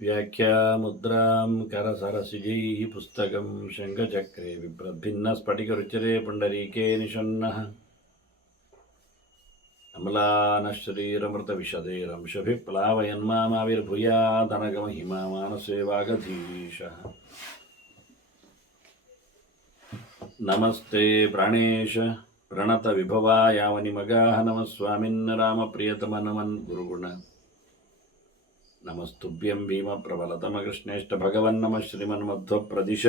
व्याख्यामुद्रां करसरसिजैः पुस्तकं शङ्खचक्रे बिभ्रद्भिन्नस्फटिकरुचिरे पुण्डरीके निषण्णः अम्लानश्रीरमृतविशदैरंशभिः प्लावयन्मामाविर्भूयादनगमहिमा मानसे वागधीशः। नमस्ते प्राणेश प्रणतविभवायावनिमगाः नमः स्वामिन् रामप्रियतम नमन् गुरुगुण नमस्तुभ्यं भीमप्रबलतमकृष्णेष्ट भगवन्नमः श्रीमन्मध्वप्रदिश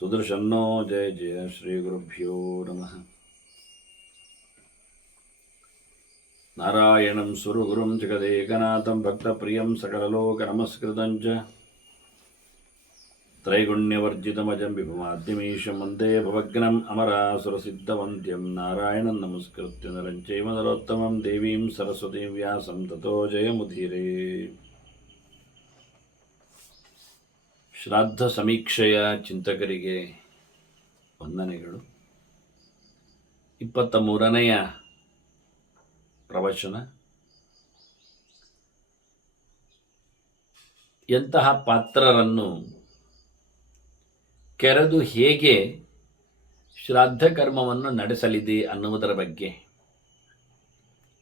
सुदर्शन्नो जय जय श्रीगुरुभ्यो नमः। नारायणं सुरगुरुं जगदेकनाथं भक्तप्रियं सकललोकनमस्कृतं च त्रैगुण्यवर्जितमजं विभुमाद्यमीशं वन्दे भवग्नम् अमरासुरसिद्धवन्द्यं नारायणं नमस्कृत्य नरं चैव नरोत्तमं देवीं सरस्वतीं व्यासं ततो जयमुदीरे। ಶ್ರಾದ್ದ ಸಮೀಕ್ಷೆಯ ಚಿಂತಕರಿಗೆ ವಂದನೆಗಳು. 23ನೆಯ ಪ್ರವಚನ. ಎಂತಹ ಪಾತ್ರರನ್ನು ಕೆರೆದು ಹೇಗೆ ಶ್ರಾದ್ದ ಕರ್ಮವನ್ನು ನಡೆಸಲಿದೆ ಅನ್ನುವುದರ ಬಗ್ಗೆ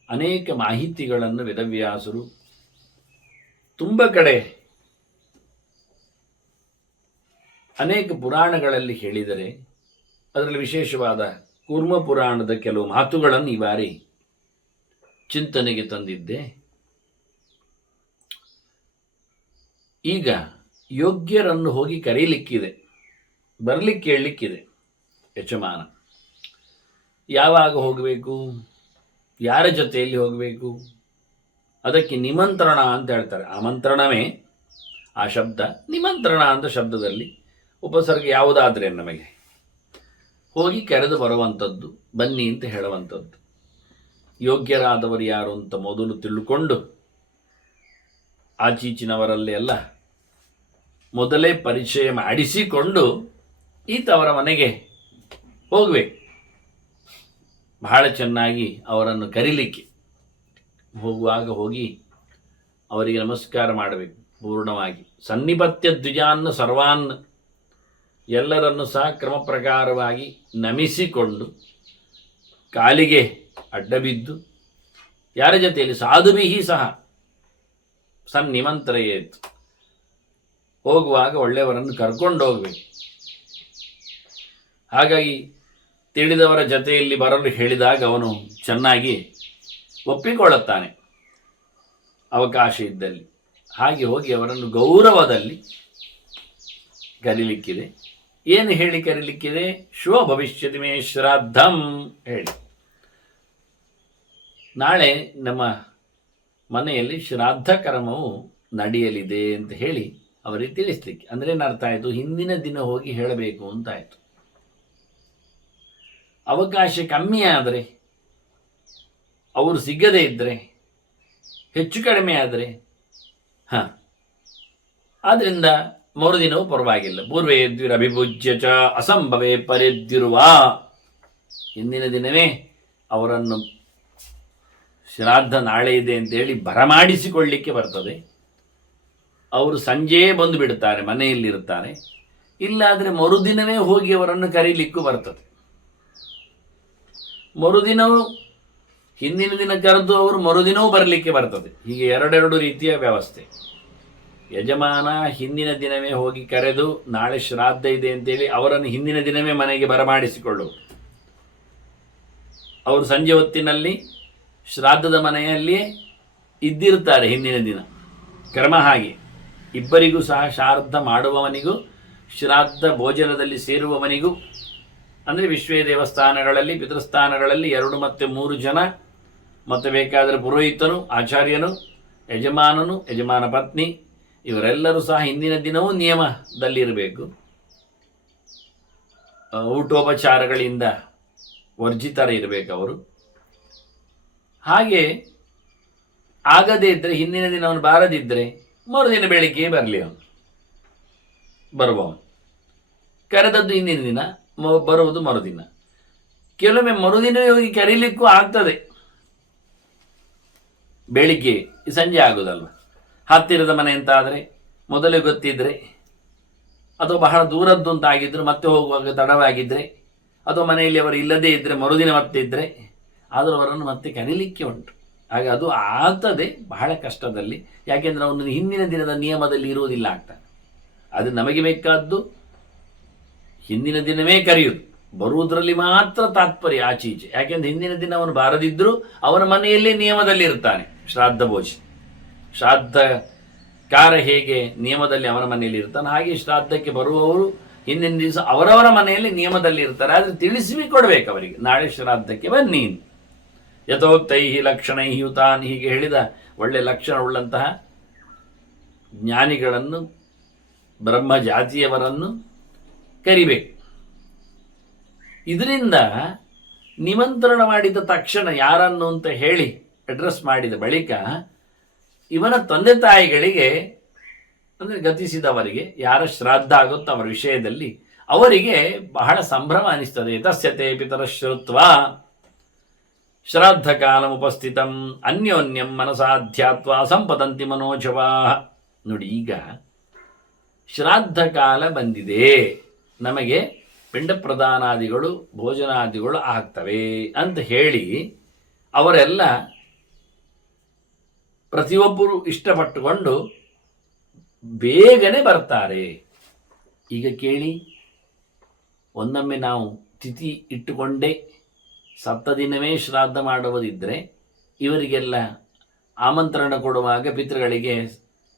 ಅನೇಕ ಮಾಹಿತಿಗಳನ್ನು ವೇದವ್ಯಾಸರು ತುಂಬ ಕಡೆ ಅನೇಕ ಪುರಾಣಗಳಲ್ಲಿ ಹೇಳಿದರೆ, ಅದರಲ್ಲಿ ವಿಶೇಷವಾದ ಕೂರ್ಮ ಪುರಾಣದ ಕೆಲವು ಮಾತುಗಳನ್ನು ಈ ಬಾರಿ ಚಿಂತನೆಗೆ ತಂದಿದ್ದೆ. ಈಗ ಯೋಗ್ಯರನ್ನು ಹೋಗಿ ಕರೀಲಿಕ್ಕಿದೆ, ಬರಲಿಕ್ಕೆ ಹೇಳಲಿಕ್ಕಿದೆ ಯಜಮಾನ. ಯಾವಾಗ ಹೋಗಬೇಕು, ಯಾರ ಜೊತೆಯಲ್ಲಿ ಹೋಗಬೇಕು, ಅದಕ್ಕೆ ನಿಮಂತ್ರಣ ಅಂತ ಹೇಳ್ತಾರೆ. ಆಮಂತ್ರಣವೇ ಆ ಶಬ್ದ. ನಿಮಂತ್ರಣ ಅಂತ ಶಬ್ದದಲ್ಲಿ ಉಪಸರ್ಗ ಯಾವುದಾದ್ರೆ ನಮಗೆ ಹೋಗಿ ಕರೆದು ಬರುವಂಥದ್ದು, ಬನ್ನಿ ಅಂತ ಹೇಳುವಂಥದ್ದು. ಯೋಗ್ಯರಾದವರು ಯಾರು ಅಂತ ಮೊದಲು ತಿಳ್ಕೊಂಡು ಆಚೀಚಿನವರಲ್ಲಿ ಎಲ್ಲ ಮೊದಲೇ ಪರಿಚಯ ಮಾಡಿಸಿಕೊಂಡು ಈತವರ ಮನೆಗೆ ಹೋಗಬೇಕು. ಬಹಳ ಚೆನ್ನಾಗಿ ಅವರನ್ನು ಕರೀಲಿಕ್ಕೆ ಹೋಗುವಾಗ ಹೋಗಿ ಅವರಿಗೆ ನಮಸ್ಕಾರ ಮಾಡಬೇಕು ಪೂರ್ಣವಾಗಿ. ಸನ್ನಿಪತ್ಯ ದ್ವಿಜಾನ್ನ ಸರ್ವಾನ್, ಎಲ್ಲರನ್ನು ಸಹ ಕ್ರಮ ಪ್ರಕಾರವಾಗಿ ನಮಿಸಿಕೊಂಡು ಕಾಲಿಗೆ ಅಡ್ಡಬಿದ್ದು, ಯಾರ ಜೊತೆಯಲ್ಲಿ ಸಾಧುಬಿಹಿ ಸಹ ಸನ್ನಿಮಂತ್ರಯೇತ್, ಹೋಗುವಾಗ ಒಳ್ಳೆಯವರನ್ನು ಕರ್ಕೊಂಡು ಹೋಗಬೇಕು. ಹಾಗಾಗಿ ತಿಳಿದವರ ಜೊತೆಯಲ್ಲಿ ಬರಲು ಹೇಳಿದಾಗ ಅವನು ಚೆನ್ನಾಗಿ ಒಪ್ಪಿಕೊಳ್ಳುತ್ತಾನೆ ಅವಕಾಶ ಇದ್ದಲ್ಲಿ. ಹಾಗೆ ಹೋಗಿ ಅವರನ್ನು ಗೌರವದಲ್ಲಿ ಕರೀಲಿಕ್ಕಿದೆ. ಏನು ಹೇಳಿ ಕರೀಲಿಕ್ಕಿದೆ? ಶುಭ ಭವಿಷ್ಯತಿ ಮೇ ಶ್ರಾದ್ದಂ ಹೇಳಿ. ನಾಳೆ ನಮ್ಮ ಮನೆಯಲ್ಲಿ ಶ್ರಾದ್ದ ಕರ್ಮವು ನಡೆಯಲಿದೆ ಅಂತ ಹೇಳಿ ಅವರಿಗೆ ತಿಳಿಸ್ಲಿಕ್ಕೆ. ಅಂದರೆ ಏನರ್ಥ ಆಯಿತು? ಹಿಂದಿನ ದಿನ ಹೋಗಿ ಹೇಳಬೇಕು ಅಂತಾಯಿತು. ಅವಕಾಶ ಕಮ್ಮಿ ಆದರೆ, ಅವರು ಸಿಗದೇ ಇದ್ದರೆ, ಹೆಚ್ಚು ಕಡಿಮೆ ಆದರೆ ಆದ್ದರಿಂದ ಮರುದಿನವೂ ಪರವಾಗಿಲ್ಲ. ಪೂರ್ವೇದ್ವಿರಭಿಭುಜ್ಯ ಚ ಅಸಂಭವೇ ಪರಿದ್ದಿರುವ, ಹಿಂದಿನ ದಿನವೇ ಅವರನ್ನು ಶ್ರಾದ್ದ ನಾಳೆ ಇದೆ ಅಂತೇಳಿ ಬರಮಾಡಿಸಿಕೊಳ್ಳಿಕ್ಕೆ ಬರ್ತದೆ. ಅವರು ಸಂಜೆಯೇ ಬಂದು ಬಿಡುತ್ತಾರೆ, ಮನೆಯಲ್ಲಿರುತ್ತಾರೆ. ಇಲ್ಲಾದರೆ ಮರುದಿನವೇ ಹೋಗಿ ಅವರನ್ನು ಕರೀಲಿಕ್ಕೂ ಬರ್ತದೆ. ಮರುದಿನವೂ ಹಿಂದಿನ ದಿನ ಕರೆದು ಅವರು ಮರುದಿನವೂ ಬರಲಿಕ್ಕೆ ಬರ್ತದೆ. ಹೀಗೆ ಎರಡೆರಡು ರೀತಿಯ ವ್ಯವಸ್ಥೆ. ಯಜಮಾನ ಹಿಂದಿನ ದಿನವೇ ಹೋಗಿ ಕರೆದು ನಾಳೆ ಶ್ರಾದ್ದ ಇದೆ ಅಂತೇಳಿ ಅವರನ್ನು ಹಿಂದಿನ ದಿನವೇ ಮನೆಗೆ ಬರಮಾಡಿಸಿಕೊಳ್ಳುವುದು. ಅವರು ಸಂಜೆ ಹೊತ್ತಿನಲ್ಲಿ ಶ್ರಾದ್ದದ ಮನೆಯಲ್ಲಿಯೇ ಇದ್ದಿರುತ್ತಾರೆ ಹಿಂದಿನ ದಿನ. ಕ್ರಮ ಹಾಗೆ ಇಬ್ಬರಿಗೂ ಸಹ ಶ್ರಾದ್ದ ಮಾಡುವವನಿಗೂ ಶ್ರಾದ್ದ ಭೋಜನದಲ್ಲಿ ಸೇರುವವನಿಗೂ, ಅಂದರೆ ವಿಶ್ವೇ ದೇವಸ್ಥಾನಗಳಲ್ಲಿ ಪಿತೃಸ್ಥಾನಗಳಲ್ಲಿ 2 ಮತ್ತು 3 ಜನ, ಮತ್ತು ಬೇಕಾದರೆ ಪುರೋಹಿತನು, ಆಚಾರ್ಯನು, ಯಜಮಾನನು, ಯಜಮಾನ ಪತ್ನಿ, ಇವರೆಲ್ಲರೂ ಸಹ ಹಿಂದಿನ ದಿನವೂ ನಿಯಮದಲ್ಲಿರಬೇಕು. ಊಟೋಪಚಾರಗಳಿಂದ ವರ್ಜಿತರ ಇರಬೇಕು ಅವರು. ಹಾಗೆ ಆಗದೇ ಇದ್ದರೆ, ಹಿಂದಿನ ದಿನ ಅವನು ಬಾರದಿದ್ದರೆ ಮರುದಿನ ಬೆಳಿಗ್ಗೆ ಬರಲಿ, ಅವನು ಬರುವವನು. ಕರೆದದ್ದು ಹಿಂದಿನ ದಿನ, ಬರುವುದು ಮರುದಿನ. ಕೆಲವೊಮ್ಮೆ ಮರುದಿನ ಹೋಗಿ ಕರೀಲಿಕ್ಕೂ ಆಗ್ತದೆ. ಬೆಳಿಗ್ಗೆ ಸಂಜೆ ಆಗೋದಲ್ವ. ಹತ್ತಿರದ ಮನೆ ಅಂತ ಆದರೆ ಮೊದಲೇ ಗೊತ್ತಿದ್ರೆ, ಅಥವಾ ಬಹಳ ದೂರದ್ದು ಅಂತ ಆಗಿದ್ರು ಮತ್ತೆ ಹೋಗುವಾಗ ತಡವಾಗಿದ್ದರೆ, ಅಥವಾ ಮನೆಯಲ್ಲಿ ಅವರು ಇಲ್ಲದೇ ಇದ್ದರೆ ಮರುದಿನ ಮತ್ತೆ ಇದ್ದರೆ, ಆದರೂ ಅವರನ್ನು ಮತ್ತೆ ಕರೀಲಿಕ್ಕೆ ಉಂಟು. ಹಾಗೆ ಅದು ಆಗ್ತದೆ ಬಹಳ ಕಷ್ಟದಲ್ಲಿ. ಯಾಕೆಂದರೆ ಅವನು ಹಿಂದಿನ ದಿನದ ನಿಯಮದಲ್ಲಿ ಇರುವುದಿಲ್ಲ ಆಗ್ತಾನೆ. ಅದು ನಮಗೆ ಬೇಕಾದ್ದು ಹಿಂದಿನ ದಿನವೇ ಕರೆಯುವುದು, ಬರುವುದರಲ್ಲಿ ಮಾತ್ರ ತಾತ್ಪರ್ಯ ಆಚೀಚೆ. ಯಾಕೆಂದ್ರೆ ಹಿಂದಿನ ದಿನ ಅವನು ಬಾರದಿದ್ದರೂ ಅವನ ಮನೆಯಲ್ಲೇ ನಿಯಮದಲ್ಲಿ ಇರ್ತಾನೆ. ಶ್ರಾದ್ದ ಭೋಜ, ಶ್ರಾದ್ದಕಾರ ಹೇಗೆ ನಿಯಮದಲ್ಲಿ ಅವನ ಮನೆಯಲ್ಲಿ ಇರ್ತಾನೆ, ಹಾಗೆ ಶ್ರಾದ್ದಕ್ಕೆ ಬರುವವರು ಹಿಂದಿನ ದಿವಸ ಅವರವರ ಮನೆಯಲ್ಲಿ ನಿಯಮದಲ್ಲಿ ಇರ್ತಾರೆ. ಆದರೆ ತಿಳಿಸಿ ಕೊಡಬೇಕು ಅವರಿಗೆ, ನಾಳೆ ಶ್ರಾದ್ದಕ್ಕೆ ಬನ್ನಿ. ಯಥೋಕ್ತೈ ಲಕ್ಷಣೈ ಯುತಾನ್, ಹೀಗೆ ಹೇಳಿದ ಒಳ್ಳೆ ಲಕ್ಷಣವುಳ್ಳಂತಹ ಜ್ಞಾನಿಗಳನ್ನು, ಬ್ರಹ್ಮ ಜಾತಿಯವರನ್ನು ಕರಿಬೇಕು. ಇದರಿಂದ ನಿಮಂತ್ರಣ ಮಾಡಿದ ತಕ್ಷಣ ಯಾರನ್ನು ಅಂತ ಹೇಳಿ ಅಡ್ರೆಸ್ ಮಾಡಿದ ಬಳಿಕ ಇವನ ತಂದೆ ತಾಯಿಗಳಿಗೆ, ಅಂದರೆ ಗತಿಸಿದವರಿಗೆ, ಯಾರ ಶ್ರಾದ್ದ ಆಗುತ್ತೋ ಅವರ ವಿಷಯದಲ್ಲಿ ಅವರಿಗೆ ಬಹಳ ಸಂಭ್ರಮ ಅನಿಸ್ತದೆ. ತಸ್ಯತೆ ಪಿತರ ಶ್ರುತ್ವ ಶ್ರಾದ್ದ ಕಾಲಂ ಉಪಸ್ಥಿತಂ ಅನ್ಯೋನ್ಯಂ ಮನಸಾಧ್ಯಾತ್ವ ಸಂಪದಂತಿ ಮನೋಜವಾ. ನೋಡಿ, ಈಗ ಶ್ರಾದ್ದ ಕಾಲ ಬಂದಿದೆ, ನಮಗೆ ಪಿಂಡ ಪ್ರದಾನಾದಿಗಳು ಭೋಜನಾದಿಗಳು ಆಗ್ತವೆ ಅಂತ ಹೇಳಿ ಅವರೆಲ್ಲ ಪ್ರತಿಯೊಬ್ಬರು ಇಷ್ಟಪಟ್ಟುಕೊಂಡು ಬೇಗನೆ ಬರ್ತಾರೆ. ಈಗ ಕೇಳಿ, ಒಂದೊಮ್ಮೆ ನಾವು ತಿಥಿ ಇಟ್ಟುಕೊಂಡೇ ಸತ್ತ ದಿನವೇ ಶ್ರಾದ್ದ ಮಾಡುವುದಿದ್ದರೆ ಇವರಿಗೆಲ್ಲ ಆಮಂತ್ರಣ ಕೊಡುವಾಗ ಪಿತೃಗಳಿಗೆ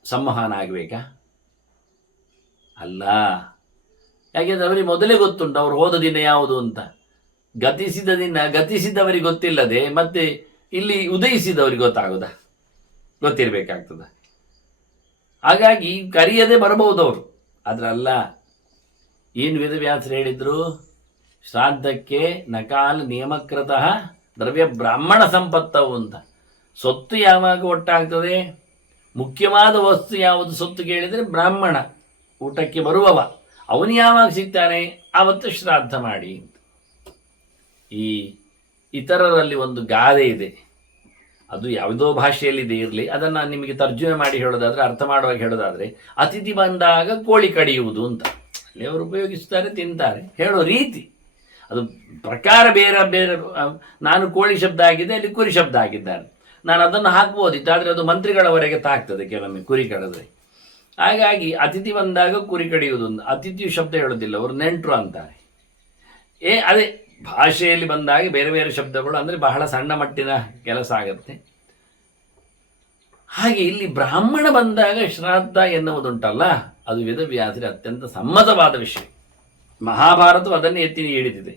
ಸಂವಹನ ಆಗಬೇಕಾ? ಅಲ್ಲ. ಯಾಕೆಂದರೆ ಅವರಿಗೆ ಮೊದಲೇ ಗೊತ್ತುಂಟು ಅವರು ಹೋದ ದಿನ ಯಾವುದು ಅಂತ. ಗತಿಸಿದ ದಿನ ಗತಿಸಿದವರಿಗೆ ಗೊತ್ತಿಲ್ಲದೆ ಮತ್ತೆ ಇಲ್ಲಿ ಉದಯಿಸಿದವರಿಗೆ ಗೊತ್ತಾಗುದ? ಗೊತ್ತಿರಬೇಕಾಗ್ತದ. ಹಾಗಾಗಿ ಕರೆಯದೆ ಬರಬಹುದು ಅವರು. ಆದ್ರಲ್ಲ, ಏನು ವೇದವ್ಯಾಸರು ಹೇಳಿದ್ರು? ಶ್ರಾದ್ದಕ್ಕೆ ನಕಾಲ ನಿಯಮಕೃತಃ ದ್ರವ್ಯ ಬ್ರಾಹ್ಮಣ ಸಂಪತ್ತವು ಅಂತ. ಸೊತ್ತು ಯಾವಾಗ ಒಟ್ಟಾಗ್ತದೆ? ಮುಖ್ಯವಾದ ವಸ್ತು ಯಾವುದು ಸೊತ್ತು ಕೇಳಿದರೆ ಬ್ರಾಹ್ಮಣ, ಊಟಕ್ಕೆ ಬರುವವ. ಅವನು ಯಾವಾಗ ಸಿಗ್ತಾನೆ ಆವತ್ತು ಶ್ರಾದ್ದ ಮಾಡಿ. ಈ ಇತರರಲ್ಲಿ ಒಂದು ಗಾದೆ ಇದೆ, ಅದು ಯಾವುದೋ ಭಾಷೆಯಲ್ಲಿದೆ ಇರಲಿ, ಅದನ್ನು ನಾನು ನಿಮಗೆ ತರ್ಜುಮೆ ಮಾಡಿ ಹೇಳೋದಾದರೆ, ಅರ್ಥ ಮಾಡುವಾಗ ಹೇಳೋದಾದರೆ, ಅತಿಥಿ ಬಂದಾಗ ಕೋಳಿ ಕಡಿಯುವುದು ಅಂತ ಅಲ್ಲಿ ಅವರು ಉಪಯೋಗಿಸ್ತಾರೆ, ತಿಂತಾರೆ, ಹೇಳೋ ರೀತಿ ಅದು ಪ್ರಕಾರ ಬೇರೆ ಬೇರೆ. ನಾನು ಕೋಳಿ ಶಬ್ದ ಆಗಿದೆ, ಅಲ್ಲಿ ಕುರಿ ಶಬ್ದ ಆಗಿದ್ದಾನೆ. ನಾನು ಅದನ್ನು ಹಾಕ್ಬೋದಿತ್ತು, ಆದರೆ ಅದು ಮಂತ್ರಿಗಳವರೆಗೆ ತಾಗ್ತದೆ ಕೆಲವೊಮ್ಮೆ ಕುರಿ ಕಡಿದ್ರೆ. ಹಾಗಾಗಿ ಅತಿಥಿ ಬಂದಾಗ ಕುರಿ ಕಡಿಯುವುದು, ಅತಿಥಿ ಶಬ್ದ ಹೇಳೋದಿಲ್ಲ, ಅವರು ನೆಂಟರು ಅಂತಾರೆ. ಅದೇ ಭಾಷೆಯಲ್ಲಿ ಬಂದಾಗ ಬೇರೆ ಬೇರೆ ಶಬ್ದಗಳು, ಅಂದರೆ ಬಹಳ ಸಣ್ಣ ಮಟ್ಟಿನ ಕೆಲಸ ಆಗುತ್ತೆ. ಹಾಗೆ ಇಲ್ಲಿ ಬ್ರಾಹ್ಮಣ ಬಂದಾಗ ಶ್ರಾದ್ದ ಎನ್ನುವುದುಂಟಲ್ಲ, ಅದು ವೇದವ್ಯಾಸರಿಗೆ ಅತ್ಯಂತ ಸಮ್ಮತವಾದ ವಿಷಯ. ಮಹಾಭಾರತವು ಅದನ್ನೇ ಎತ್ತಿ ಹಿಡಿದಿದೆ.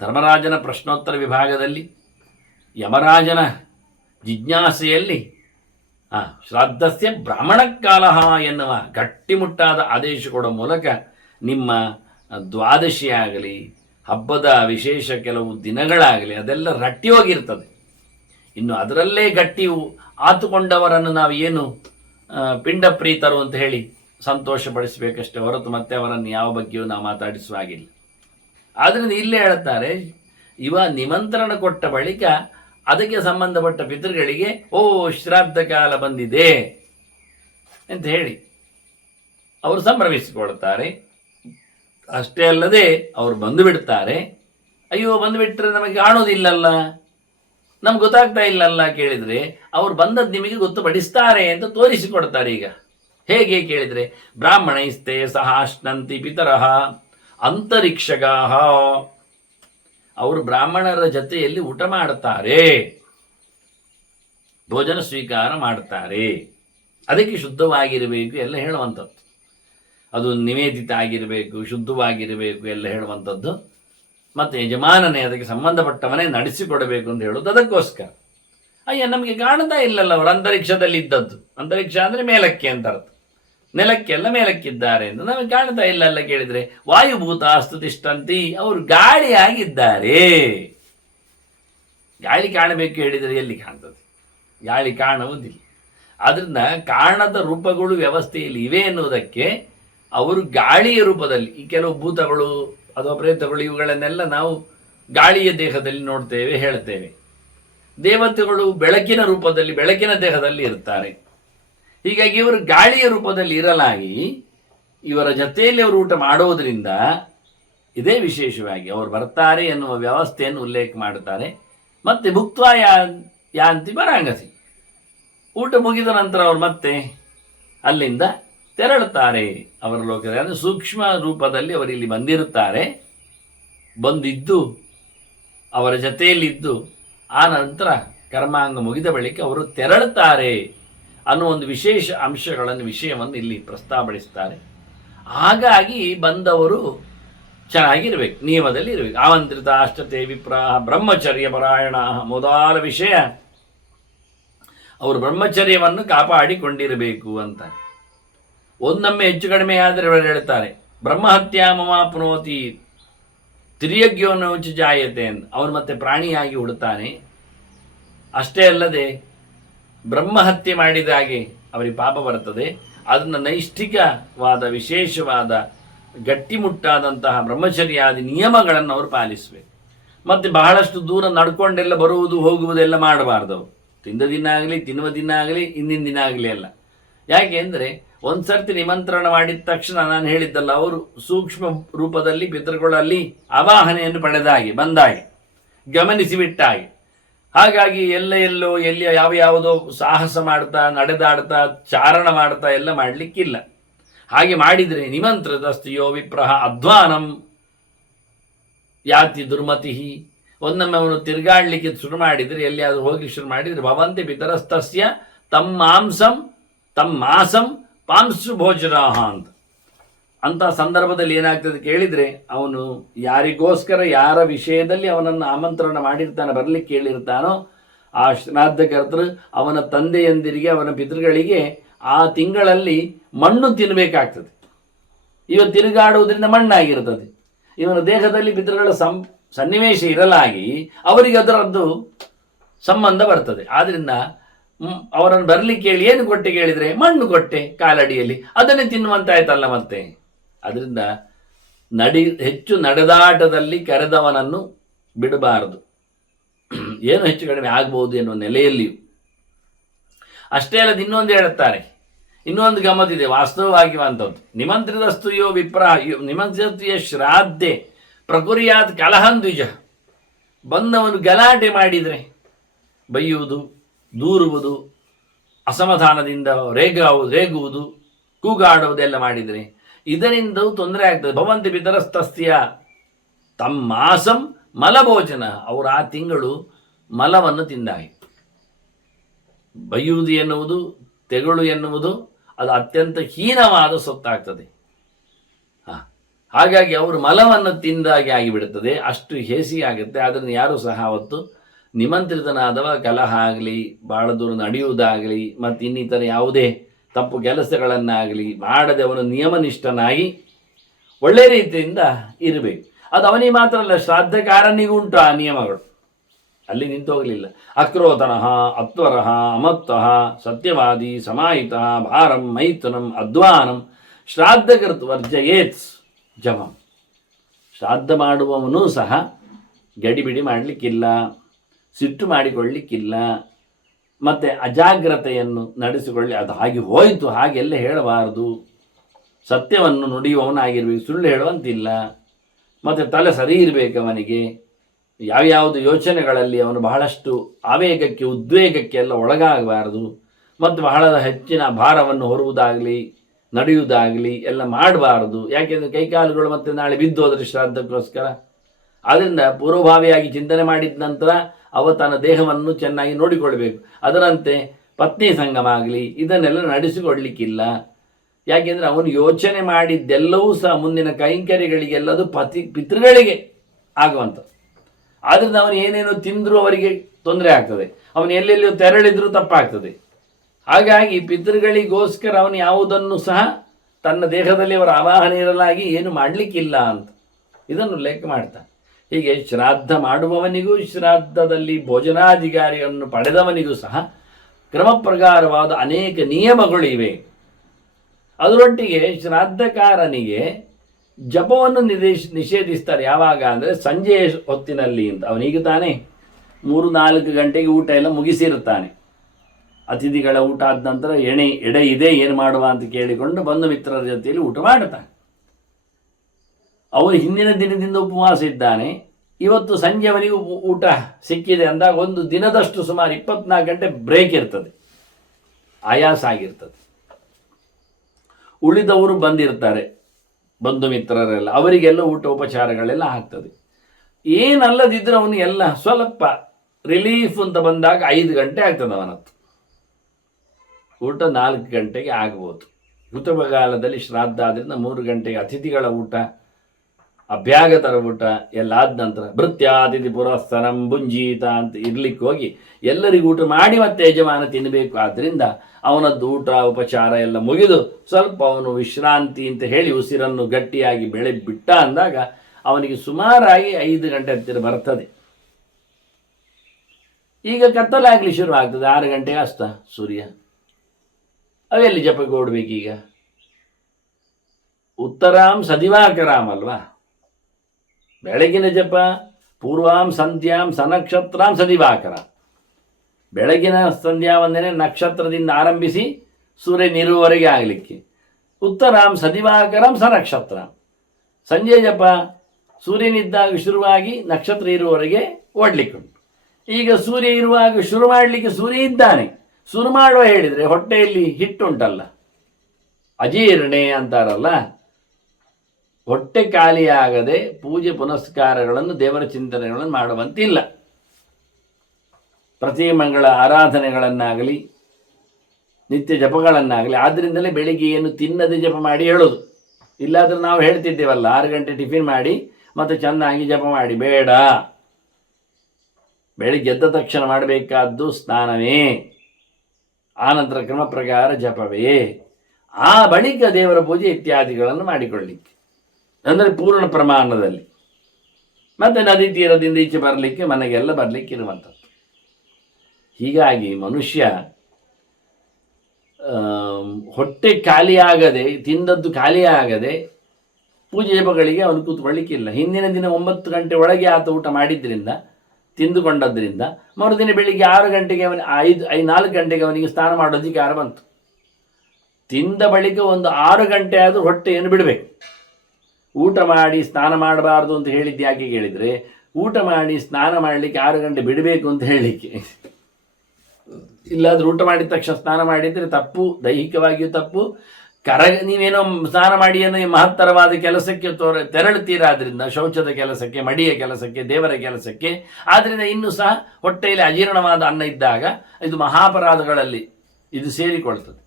ಧರ್ಮರಾಜನ ಪ್ರಶ್ನೋತ್ತರ ವಿಭಾಗದಲ್ಲಿ ಯಮರಾಜನ ಜಿಜ್ಞಾಸೆಯಲ್ಲಿ ಶ್ರಾದ್ದಸ್ಯ ಬ್ರಾಹ್ಮಣ ಕಾಲ ಎನ್ನುವ ಗಟ್ಟಿಮುಟ್ಟಾದ ಆದೇಶ ಕೊಡೋ ಮೂಲಕ ನಿಮ್ಮ ದ್ವಾದಶಿ ಆಗಲಿ, ಹಬ್ಬದ ವಿಶೇಷ ಕೆಲವು ದಿನಗಳಾಗಲಿ, ಅದೆಲ್ಲ ರಟ್ಟಿ ಹೋಗಿರ್ತದೆ. ಇನ್ನು ಅದರಲ್ಲೇ ಗಟ್ಟಿ ಆತುಕೊಂಡವರನ್ನು ನಾವು ಏನು ಪಿಂಡ ಪ್ರೀತರು ಅಂತ ಹೇಳಿ ಸಂತೋಷಪಡಿಸಬೇಕಷ್ಟೇ ಹೊರತು ಮತ್ತೆ ಅವರನ್ನು ಯಾವ ಬಗ್ಗೆಯೂ ನಾವು ಮಾತಾಡಿಸುವ ಹಾಗಿಲ್ಲ. ಆದ್ದರಿಂದ ಇಲ್ಲೇ ಹೇಳುತ್ತಾರೆ, ಇವ ನಿಮಂತ್ರಣ ಕೊಟ್ಟ ಬಳಿಕ ಅದಕ್ಕೆ ಸಂಬಂಧಪಟ್ಟ ಪಿತೃಗಳಿಗೆ ಶ್ರಾದ್ದ ಕಾಲ ಬಂದಿದೆ ಅಂತ ಹೇಳಿ ಅವರು ಸಂಭ್ರಮಿಸಿಕೊಳ್ತಾರೆ. ಅಷ್ಟೇ ಅಲ್ಲದೆ ಅವರು ಬಂದು ಬಿಡ್ತಾರೆ. ಅಯ್ಯೋ, ಬಂದುಬಿಟ್ರೆ ನಮಗೆ ಕಾಣೋದಿಲ್ಲಲ್ಲ, ನಮ್ಗೆ ಗೊತ್ತಾಗ್ತಾ ಇಲ್ಲಲ್ಲ ಕೇಳಿದರೆ, ಅವ್ರು ಬಂದದ್ದು ನಿಮಗೆ ಗೊತ್ತುಪಡಿಸ್ತಾರೆ ಅಂತ ತೋರಿಸಿಕೊಡ್ತಾರೆ. ಈಗ ಹೇಗೆ ಕೇಳಿದರೆ, ಬ್ರಾಹ್ಮಣೈಸ್ತೆ ಸಹಾಶ್ನಂತಿ ಪಿತರಃ ಅಂತರಿಕ್ಷಗಾಹ, ಅವರು ಬ್ರಾಹ್ಮಣರ ಜೊತೆಯಲ್ಲಿ ಊಟ ಮಾಡುತ್ತಾರೆ, ಭೋಜನ ಸ್ವೀಕಾರ ಮಾಡ್ತಾರೆ. ಅದಕ್ಕೆ ಶುದ್ಧವಾಗಿರಬೇಕು ಎಲ್ಲ ಹೇಳುವಂಥದ್ದು. ಅದು ನಿವೇದಿತ ಆಗಿರಬೇಕು, ಶುದ್ಧವಾಗಿರಬೇಕು ಎಲ್ಲ ಹೇಳುವಂಥದ್ದು. ಮತ್ತು ಯಜಮಾನನೇ ಅದಕ್ಕೆ ಸಂಬಂಧಪಟ್ಟವನೇ ನಡೆಸಿಕೊಡಬೇಕು ಅಂತ ಹೇಳೋದು ಅದಕ್ಕೋಸ್ಕರ. ನಮಗೆ ಕಾಣ್ತಾ ಇಲ್ಲಲ್ಲ ಅವರು ಅಂತರಿಕ್ಷದಲ್ಲಿ ಇದ್ದದ್ದು. ಅಂತರಿಕ್ಷ ಅಂದರೆ ಮೇಲಕ್ಕೆ ಅಂತ ಅರ್ಥ. ನೆಲಕ್ಕೆಲ್ಲ ಮೇಲಕ್ಕಿದ್ದಾರೆ ಅಂತ ನಮಗೆ ಕಾಣ್ತಾ ಇಲ್ಲ ಕೇಳಿದರೆ, ವಾಯುಭೂತ ಸ್ತುತಿಷ್ಠಂತಿ, ಅವರು ಗಾಳಿಯಾಗಿದ್ದಾರೆ. ಗಾಳಿ ಕಾಣಬೇಕು ಹೇಳಿದರೆ ಎಲ್ಲಿ ಕಾಣ್ತದೆ? ಗಾಳಿ ಕಾಣುವುದಿಲ್ಲ. ಆದ್ದರಿಂದ ಕಾಣದ ರೂಪಗಳು ವ್ಯವಸ್ಥೆಯಲ್ಲಿ ಇವೆ ಎನ್ನುವುದಕ್ಕೆ ಅವರು ಗಾಳಿಯ ರೂಪದಲ್ಲಿ, ಈ ಕೆಲವು ಭೂತಗಳು ಅಥವಾ ಪ್ರೇತಗಳು ಇವುಗಳನ್ನೆಲ್ಲ ನಾವು ಗಾಳಿಯ ದೇಹದಲ್ಲಿ ನೋಡ್ತೇವೆ, ಹೇಳ್ತೇವೆ. ದೇವತೆಗಳು ಬೆಳಕಿನ ರೂಪದಲ್ಲಿ, ಬೆಳಕಿನ ದೇಹದಲ್ಲಿ ಇರ್ತಾರೆ. ಹೀಗಾಗಿ ಇವರು ಗಾಳಿಯ ರೂಪದಲ್ಲಿ ಇರಲಾಗಿ ಇವರ ಜೊತೆಯಲ್ಲಿ ಅವರು ಊಟ ಮಾಡೋದರಿಂದ ಇದೇ ವಿಶೇಷವಾಗಿ ಅವರು ಬರ್ತಾರೆ ಎನ್ನುವ ವ್ಯವಸ್ಥೆಯನ್ನು ಉಲ್ಲೇಖ ಮಾಡುತ್ತಾರೆ. ಮತ್ತೆ ಭುಕ್ತ್ವಾ ಯಾಂತಿ ಪರಾಂಗತಿ, ಊಟ ಮುಗಿದ ನಂತರ ಅವರು ಮತ್ತೆ ಅಲ್ಲಿಂದ ತೆರಳುತ್ತಾರೆ ಅವರ ಲೋಕದಲ್ಲಿ. ಅಂದರೆ ಸೂಕ್ಷ್ಮ ರೂಪದಲ್ಲಿ ಅವರು ಇಲ್ಲಿ ಬಂದಿರುತ್ತಾರೆ, ಬಂದಿದ್ದು ಅವರ ಜೊತೆಯಲ್ಲಿದ್ದು ಆ ನಂತರ ಕರ್ಮಾಂಗ ಮುಗಿದ ಬಳಿಕ ಅವರು ತೆರಳುತ್ತಾರೆ ಅನ್ನೋ ಒಂದು ವಿಶೇಷ ವಿಷಯವನ್ನು ಇಲ್ಲಿ ಪ್ರಸ್ತಾಪಿಸ್ತಾರೆ. ಹಾಗಾಗಿ ಬಂದವರು ಚೆನ್ನಾಗಿರ್ಬೇಕು, ನಿಯಮದಲ್ಲಿ ಇರಬೇಕು. ಆಮಂತ್ರಿತ ಅಷ್ಟತೆ ವಿಪ್ರಾಹ ಬ್ರಹ್ಮಚರ್ಯ ಪರಾಯಣ ಮೊದಲ ವಿಷಯ ಅವರು ಬ್ರಹ್ಮಚರ್ಯವನ್ನು ಕಾಪಾಡಿಕೊಂಡಿರಬೇಕು ಅಂತ. ಒಂದೊಮ್ಮೆ ಹೆಚ್ಚು ಕಡಿಮೆ ಆದರೆ ಅವರು ಹೇಳ್ತಾರೆ ಬ್ರಹ್ಮಹತ್ಯಾ ಮಮಾಪ್ನೋತಿ ತಿರ್ಯಜ್ಞೋನೋಚ ಜಾಯತೆ ಅಂತ. ಅವನು ಮತ್ತೆ ಪ್ರಾಣಿಯಾಗಿ ಹುಡುತ್ತಾನೆ. ಅಷ್ಟೇ ಅಲ್ಲದೆ ಬ್ರಹ್ಮಹತ್ಯೆ ಮಾಡಿದ ಹಾಗೆ ಅವರಿಗೆ ಪಾಪ ಬರ್ತದೆ. ಅದನ್ನು ನೈಷ್ಠಿಕವಾದ ವಿಶೇಷವಾದ ಗಟ್ಟಿಮುಟ್ಟಾದಂತಹ ಬ್ರಹ್ಮಚರ್ಯಾದಿ ನಿಯಮಗಳನ್ನು ಅವರು ಪಾಲಿಸಬೇಕು. ಮತ್ತು ಬಹಳಷ್ಟು ದೂರ ನಡ್ಕೊಂಡೆಲ್ಲ ಬರುವುದು ಹೋಗುವುದೆಲ್ಲ ಮಾಡಬಾರ್ದು. ಅವರು ತಿಂದ ದಿನ ಆಗಲಿ, ತಿನ್ನುವ ದಿನ ಆಗಲಿ, ಹಿಂದಿನ ದಿನ ಆಗಲಿ ಅಲ್ಲ. ಯಾಕೆ ಅಂದರೆ ಒಂದು ಸರ್ತಿ ನಿಮಂತ್ರಣ ಮಾಡಿದ ತಕ್ಷಣ ನಾನು ಹೇಳಿದ್ದಲ್ಲ, ಅವರು ಸೂಕ್ಷ್ಮ ರೂಪದಲ್ಲಿ ಪಿತೃಗಳಲ್ಲಿ ಆವಾಹನೆಯನ್ನು ಪಡೆದ ಹಾಗೆ, ಬಂದ ಹಾಗೆ, ಗಮನಿಸಿ ಬಿಟ್ಟ ಹಾಗೆ. ಹಾಗಾಗಿ ಎಲ್ಲೋ ಎಲ್ಲಿ ಯಾವುದೋ ಸಾಹಸ ಮಾಡ್ತಾ, ನಡೆದಾಡ್ತಾ, ಚಾರಣ ಮಾಡ್ತಾ ಎಲ್ಲ ಮಾಡಲಿಕ್ಕಿಲ್ಲ. ಹಾಗೆ ಮಾಡಿದರೆ ನಿಮಂತ್ರಿತಸ್ತಿಯೋ ವಿಪ್ರಹ ಅಧ್ವಾನಂ ಯಾತಿ ದುರ್ಮತಿ. ಒಂದೊಮ್ಮೆ ಅವನು ತಿರುಗಾಡಲಿಕ್ಕೆ ಶುರು ಮಾಡಿದರೆ, ಎಲ್ಲಿಯಾದರೂ ಹೋಗಿ ಶುರು ಮಾಡಿದರೆ ಭವಂತಿ ಪಿತರಸ್ತಸ್ಯ ತಮ್ಮ ಮಾಸಂ ಪಾಂಸು ಭೋಜನಾಹ ಅಂತ. ಅಂಥ ಸಂದರ್ಭದಲ್ಲಿ ಏನಾಗ್ತದೆ ಕೇಳಿದರೆ, ಅವನು ಯಾರಿಗೋಸ್ಕರ ಯಾರ ವಿಷಯದಲ್ಲಿ ಅವನನ್ನು ಆಮಂತ್ರಣ ಮಾಡಿರ್ತಾನೆ, ಬರಲಿಕ್ಕೆ ಕೇಳಿರ್ತಾನೋ ಆ ಶ್ರಾದ್ದಕರ್ತರು ಅವನ ತಂದೆಯಂದಿರಿಗೆ, ಅವನ ಪಿತೃಗಳಿಗೆ ಆ ತಿಂಗಳಲ್ಲಿ ಮಣ್ಣು ತಿನ್ನಬೇಕಾಗ್ತದೆ. ಇವತ್ತು ತಿರುಗಾಡುವುದರಿಂದ ಮಣ್ಣಾಗಿರ್ತದೆ. ಇವನ ದೇಹದಲ್ಲಿ ಪಿತೃಗಳ ಸನ್ನಿವೇಶ ಇರಲಾಗಿ ಅವರಿಗೆ ಅದರದ್ದು ಸಂಬಂಧ ಬರ್ತದೆ. ಆದ್ದರಿಂದ ಅವರನ್ನು ಬರಲಿಕ್ಕೆ ಕೇಳಿ ಏನು ಕೊಟ್ಟೆ ಕೇಳಿದರೆ ಮಣ್ಣು ಕೊಟ್ಟೆ ಕಾಲಡಿಯಲ್ಲಿ, ಅದನ್ನೇ ತಿನ್ನುವಂತಾಯ್ತಲ್ಲ ಮತ್ತೆ. ಅದರಿಂದ ಹೆಚ್ಚು ನಡೆದಾಟದಲ್ಲಿ ಕರೆದವನನ್ನು ಬಿಡಬಾರದು, ಏನು ಹೆಚ್ಚು ಕಡಿಮೆ ಆಗ್ಬೋದು ಎನ್ನುವ ನೆಲೆಯಲ್ಲಿಯೂ. ಅಷ್ಟೇ ಅಲ್ಲದೆ ಇನ್ನೊಂದು ಹೇಳುತ್ತಾರೆ, ಇನ್ನೊಂದು ಗಮ್ಮತ್ತಿದೆ ವಾಸ್ತವವಾಗಿರುವಂಥದ್ದು. ನಿಮಂತ್ರಿತಸ್ತುಯೋ ನಿಮಂತ್ರಿತ ಶ್ರಾದ್ದೆ ಪ್ರಕುರ್ಯಾತ್ ಕಲಹಂದ್ವಿಜ. ಬಂದವನು ಗಲಾಟೆ ಮಾಡಿದರೆ, ಬೈಯುವುದು, ದೂರುವುದು, ಅಸಮಾಧಾನದಿಂದ ರೇಗುವುದು, ಕೂಗಾಡುವುದೆಲ್ಲ ಮಾಡಿದರೆ ಇದರಿಂದ ತೊಂದರೆ ಆಗ್ತದೆ. ಭವಂತಿ ಪಿತರಸ್ತಸ್ಯ ತಮ್ಮಾಸಂ ಮಲಭೋಜನ. ಅವರು ಆ ತಿಂಗಳು ಮಲವನ್ನು ತಿಂದಾಯಿತು. ಬೈಯುವುದು ಎನ್ನುವುದು, ತೆಗಳು ಎನ್ನುವುದು ಅದು ಅತ್ಯಂತ ಹೀನವಾದ ಸೊತ್ತಾಗ್ತದೆ. ಹಾಗಾಗಿ ಅವರು ಮಲವನ್ನು ತಿಂದಾಗೆ ಆಗಿಬಿಡುತ್ತದೆ, ಅಷ್ಟು ಹೇಸಿ ಆಗುತ್ತೆ. ಅದನ್ನು ಯಾರೂ ಸಹ ಅವತ್ತು ನಿಮಂತ್ರಿತನಾದವ ಕಲಹ ಆಗಲಿ, ಬಹಳ ದೂರ ನಡೆಯುವುದಾಗಲಿ, ಮತ್ತು ಇನ್ನಿತರ ಯಾವುದೇ ತಪ್ಪು ಕೆಲಸಗಳನ್ನಾಗಲಿ ಮಾಡದೆ ಅವನು ನಿಯಮನಿಷ್ಠನಾಗಿ ಒಳ್ಳೆ ರೀತಿಯಿಂದ ಇರಬೇಕು. ಅದು ಅವನಿಗೆ ಮಾತ್ರ ಅಲ್ಲ, ಶ್ರಾದ್ದಕಾರನಿಗೂ ಉಂಟು ಆ ನಿಯಮಗಳು. ಅಲ್ಲಿ ನಿಂತು ಹೋಗಲಿಲ್ಲ. ಅಕ್ರೋತನಃ ಅತ್ವರಃ ಅಮತ್ತಃ ಸತ್ಯವಾದಿ ಸಮಾಹಿತಃ ಭಾರಂ ಮೈಥುನಂ ಅಧ್ವಾನಂ ಶ್ರಾದ್ದಕೃತ್ ವರ್ಜಯೇತ್ ಜಮಂ. ಶ್ರಾದ್ದ ಮಾಡುವವನೂ ಸಹ ಗಡಿಬಿಡಿ ಮಾಡಲಿಕ್ಕಿಲ್ಲ, ಸಿಟ್ಟು ಮಾಡಿಕೊಳ್ಳಲಿಕ್ಕಿಲ್ಲ, ಮತ್ತು ಅಜಾಗ್ರತೆಯನ್ನು ನಡೆಸಿಕೊಳ್ಳಿ. ಅದು ಹಾಗೆ ಹೋಯಿತು ಹಾಗೆಲ್ಲ ಹೇಳಬಾರದು. ಸತ್ಯವನ್ನು ನುಡಿಯುವವನಾಗಿರ್ಬೇಕು, ಸುಳ್ಳು ಹೇಳುವಂತಿಲ್ಲ. ಮತ್ತು ತಲೆ ಸರಿ ಇರಬೇಕು ಅವನಿಗೆ. ಯಾವ್ಯಾವುದು ಯೋಚನೆಗಳಲ್ಲಿ ಅವನು ಬಹಳಷ್ಟು ಆವೇಗಕ್ಕೆ, ಉದ್ವೇಗಕ್ಕೆ ಎಲ್ಲ ಒಳಗಾಗಬಾರದು. ಮತ್ತು ಬಹಳ ಹೆಚ್ಚಿನ ಭಾರವನ್ನು ಹೊರುವುದಾಗಲಿ, ನಡೆಯುವುದಾಗಲಿ ಎಲ್ಲ ಮಾಡಬಾರದು. ಯಾಕೆಂದರೆ ಕೈಕಾಲುಗಳು ಮತ್ತೆ ನಾಳೆ ಬಿದ್ದೋದ್ರೆ ಶ್ರಾದ್ದಕ್ಕೋಸ್ಕರ. ಆದ್ದರಿಂದ ಪೂರ್ವಭಾವಿಯಾಗಿ ಚಿಂತನೆ ಮಾಡಿದ ನಂತರ ತನ್ನ ದೇಹವನ್ನು ಚೆನ್ನಾಗಿ ನೋಡಿಕೊಳ್ಬೇಕು. ಅದರಂತೆ ಪತ್ನಿ ಸಂಗಮ ಆಗಲಿ ಇದನ್ನೆಲ್ಲ ನಡೆಸಿಕೊಡ್ಲಿಕ್ಕಿಲ್ಲ. ಯಾಕೆಂದರೆ ಅವನು ಯೋಚನೆ ಮಾಡಿದ್ದೆಲ್ಲವೂ ಸಹ ಮುಂದಿನ ಕೈಂಕರ್ಯಗಳಿಗೆಲ್ಲದು ಪಿತೃಗಳಿಗೆ ಆಗುವಂಥದ್ದು. ಆದ್ದರಿಂದ ಅವನು ಏನೇನೋ ತಿಂದರೂ ಅವರಿಗೆ ತೊಂದರೆ ಆಗ್ತದೆ, ಅವನು ಎಲ್ಲೆಲ್ಲಿಯೂ ತೆರಳಿದ್ರೂ ತಪ್ಪಾಗ್ತದೆ. ಹಾಗಾಗಿ ಪಿತೃಗಳಿಗೋಸ್ಕರ ಅವನು ಯಾವುದನ್ನು ಸಹ ತನ್ನ ದೇಹದಲ್ಲಿ ಅವರ ಆವಾಹನೆ ಇರಲಾಗಿ ಏನು ಮಾಡಲಿಕ್ಕಿಲ್ಲ ಅಂತ ಇದನ್ನು ಲೆಕ್ಕ ಮಾಡ್ತಾನೆ. ಹೀಗೆ ಶ್ರಾದ್ದ ಮಾಡುವವನಿಗೂ ಶ್ರಾದ್ದದಲ್ಲಿ ಭೋಜನಾಧಿಕಾರಿಯನ್ನು ಪಡೆದವನಿಗೂ ಸಹ ಕ್ರಮ ಪ್ರಕಾರವಾದ ಅನೇಕ ನಿಯಮಗಳು ಇವೆ. ಅದರೊಟ್ಟಿಗೆ ಶ್ರಾದ್ದಕಾರನಿಗೆ ಜಪವನ್ನು ನಿಷೇಧಿಸ್ತಾರೆ. ಯಾವಾಗ ಅಂದರೆ ಸಂಜೆಯ ಹೊತ್ತಿನಲ್ಲಿ ಅಂತ. ಅವನಿಗೆ ತಾನೇ 3-4 ಗಂಟೆಗೆ ಊಟ ಎಲ್ಲ ಮುಗಿಸಿರುತ್ತಾನೆ. ಅತಿಥಿಗಳ ಊಟ ಆದ ನಂತರ ಎಡೆ ಇದೆ ಏನು ಮಾಡುವ ಅಂತ ಕೇಳಿಕೊಂಡು ಬಂಧು ಮಿತ್ರರ ಜೊತೆಯಲ್ಲಿ ಊಟ ಮಾಡುತ್ತಾನೆ. ಅವನು ಹಿಂದಿನ ದಿನದಿಂದ ಉಪವಾಸ ಇದ್ದಾನೆ. ಇವತ್ತು ಸಂಜೆ ಅವನಿಗೆ ಊಟ ಸಿಕ್ಕಿದೆ ಅಂದಾಗ ಒಂದು ದಿನದಷ್ಟು ಸುಮಾರು 24 ಗಂಟೆ ಬ್ರೇಕ್ ಇರ್ತದೆ, ಆಯಾಸ ಆಗಿರ್ತದೆ. ಉಳಿದವರು ಬಂದಿರ್ತಾರೆ, ಬಂಧು ಮಿತ್ರರೆಲ್ಲ, ಅವರಿಗೆಲ್ಲ ಊಟ ಉಪಚಾರಗಳೆಲ್ಲ ಆಗ್ತದೆ. ಏನಲ್ಲದಿದ್ದರೆ ಅವನಿಗೆಲ್ಲ ಸ್ವಲ್ಪ ರಿಲೀಫ್ ಅಂತ ಬಂದಾಗ 5 ಗಂಟೆ ಆಗ್ತದೆ ಅವನತ್ತು. ಊಟ 4 ಗಂಟೆಗೆ ಆಗ್ಬೋದು. ಋತುಬಗಾಲದಲ್ಲಿ ಶ್ರಾದ್ದ ಆದ್ದರಿಂದ 3 ಗಂಟೆಗೆ ಅತಿಥಿಗಳ ಊಟ, ಅಭ್ಯಾಗತರ ಊಟ ಎಲ್ಲ ಆದ ನಂತರ ಭೃತ್ಯಾತಿಥಿ ಪುರಸ್ತರಂ ಭುಂಜೀತ ಅಂತ ಇರ್ಲಿಕ್ಕೆ ಹೋಗಿ ಎಲ್ಲರಿಗೂ ಊಟ ಮಾಡಿ ಮತ್ತೆ ಯಜಮಾನ ತಿನ್ನಬೇಕು. ಆದ್ದರಿಂದ ಅವನದ್ದು ಊಟ ಉಪಚಾರ ಎಲ್ಲ ಮುಗಿದು ಸ್ವಲ್ಪ ಅವನು ವಿಶ್ರಾಂತಿ ಅಂತ ಹೇಳಿ ಉಸಿರನ್ನು ಗಟ್ಟಿಯಾಗಿ ಬಿಟ್ಟ ಅಂದಾಗ ಅವನಿಗೆ ಸುಮಾರಾಗಿ 5 ಗಂಟೆ ಹತ್ತಿರ ಬರ್ತದೆ. ಈಗ ಕತ್ತಲಾಗಲಿ ಶುರು ಆಗ್ತದೆ. 6 ಗಂಟೆಗೆ ಅಸ್ತ ಸೂರ್ಯ. ಅವೆಲ್ಲಿ ಜಪಕ್ಕೆ ಓಡಬೇಕೀಗ? ಉತ್ತರಾಂ ಸದಿವಾಕರಾಮ್ ಅಲ್ವಾ? ಬೆಳಗಿನ ಜಪ ಪೂರ್ವಾಂ ಸಂಧ್ಯಾಂ ಸನಕ್ಷತ್ರಾಂ ಸದಿವಾಕರ. ಬೆಳಗಿನ ಸಂಧ್ಯಾ ವಂದನೆ ನಕ್ಷತ್ರದಿಂದ ಆರಂಭಿಸಿ ಸೂರ್ಯನಿರುವವರೆಗೆ ಆಗಲಿಕ್ಕೆ. ಉತ್ತರಾಂ ಸದಿವಾಕರಂ ಸನಕ್ಷತ್ರ. ಸಂಜೆ ಜಪ ಸೂರ್ಯನಿದ್ದಾಗ ಶುರುವಾಗಿ ನಕ್ಷತ್ರ ಇರುವವರೆಗೆ ಓಡಲಿಕ್ಕುಂಟು. ಈಗ ಸೂರ್ಯ ಇರುವಾಗ ಶುರು ಮಾಡಲಿಕ್ಕೆ ಸೂರ್ಯ ಇದ್ದಾನೆ. ಶುರು ಮಾಡುವ ಹೇಳಿದರೆ ಹೊಟ್ಟೆಯಲ್ಲಿ ಹಿಟ್ಟುಂಟಲ್ಲ, ಅಜೀರ್ಣೆ ಅಂತಾರಲ್ಲ, ಹೊಟ್ಟೆ ಖಾಲಿಯಾಗದೆ ಪೂಜೆ ಪುನಸ್ಕಾರಗಳನ್ನು ದೇವರ ಚಿಂತನೆಗಳನ್ನು ಮಾಡುವಂತಿಲ್ಲ. ಪ್ರತಿ ಮಂಗಳ ಆರಾಧನೆಗಳನ್ನಾಗಲಿ ನಿತ್ಯ ಜಪಗಳನ್ನಾಗಲಿ ಆದ್ದರಿಂದಲೇ ಬೆಳಿಗ್ಗೆ ಏನು ತಿನ್ನದೆ ಜಪ ಮಾಡಿ ಹೇಳೋದು. ಇಲ್ಲಾದ್ರೆ ನಾವು ಹೇಳ್ತಿದ್ದೇವಲ್ಲ 6 ಗಂಟೆ ಟಿಫಿನ್ ಮಾಡಿ ಮತ್ತು ಚೆನ್ನಾಗಿ ಜಪ ಮಾಡಿ. ಬೇಡ, ಬೆಳಿಗ್ಗೆ ಎದ್ದ ತಕ್ಷಣ ಮಾಡಬೇಕಾದ್ದು ಸ್ನಾನವೇ, ಆನಂತರ ಕ್ರಮ ಪ್ರಕಾರ ಜಪವೇ, ಆ ಬಳಿಕ ದೇವರ ಪೂಜೆ ಇತ್ಯಾದಿಗಳನ್ನು ಮಾಡಿಕೊಳ್ಳಿಕ್ಕೆ, ಅಂದರೆ ಪೂರ್ಣ ಪ್ರಮಾಣದಲ್ಲಿ. ಮತ್ತು ನದಿ ತೀರದಿಂದ ಈಚೆ ಬರಲಿಕ್ಕೆ ಮನೆಗೆಲ್ಲ ಬರಲಿಕ್ಕೆ ಇರುವಂಥದ್ದು. ಹೀಗಾಗಿ ಮನುಷ್ಯ ಹೊಟ್ಟೆ ಖಾಲಿಯಾಗದೆ, ತಿಂದದ್ದು ಖಾಲಿಯಾಗದೆ ಪೂಜೆ ಜಪಗಳಿಗೆ ಅವನು ಕೂತ್ಕೊಳ್ಳಿಕ್ಕಿಲ್ಲ. ಹಿಂದಿನ ದಿನ 9 ಗಂಟೆ ಒಳಗೆ ಆತ ಊಟ ಮಾಡಿದ್ರಿಂದ, ತಿಂದುಕೊಂಡದ್ರಿಂದ ಮರುದಿನ ಬೆಳಿಗ್ಗೆ 6 ಗಂಟೆಗೆ 4 ಗಂಟೆಗೆ ಅವನಿಗೆ ಸ್ನಾನ ಮಾಡೋದಕ್ಕೆ ಯಾರು ಬಂತು? ತಿಂದ ಬಳಿಕ ಒಂದು 6 ಗಂಟೆ ಆದರೂ ಹೊಟ್ಟೆಯನ್ನು ಬಿಡಬೇಕು. ಊಟ ಮಾಡಿ ಸ್ನಾನ ಮಾಡಬಾರ್ದು ಅಂತ ಹೇಳಿದ್ದು ಯಾಕೆ ಕೇಳಿದರೆ, ಊಟ ಮಾಡಿ ಸ್ನಾನ ಮಾಡಲಿಕ್ಕೆ 6 ಗಂಟೆ ಬಿಡಬೇಕು ಅಂತ ಹೇಳಲಿಕ್ಕೆ. ಇಲ್ಲಾದರೂ ಊಟ ಮಾಡಿದ ತಕ್ಷಣ ಸ್ನಾನ ಮಾಡಿದರೆ ತಪ್ಪು, ದೈಹಿಕವಾಗಿಯೂ ತಪ್ಪು. ನೀವೇನೋ ಸ್ನಾನ ಮಾಡಿ ಏನೋ ಮಹತ್ತರವಾದ ಕೆಲಸಕ್ಕೆ ತೆರಳುತ್ತೀರಾದ್ರಿಂದ, ಶೌಚದ ಕೆಲಸಕ್ಕೆ, ಮಡಿಯ ಕೆಲಸಕ್ಕೆ, ದೇವರ ಕೆಲಸಕ್ಕೆ. ಆದ್ದರಿಂದ ಇನ್ನೂ ಸಹ ಹೊಟ್ಟೆಯಲ್ಲಿ ಅಜೀರ್ಣವಾದ ಅನ್ನ ಇದ್ದಾಗ ಇದು ಮಹಾಪರಾಧಗಳಲ್ಲಿ ಇದು ಸೇರಿಕೊಳ್ತದೆ.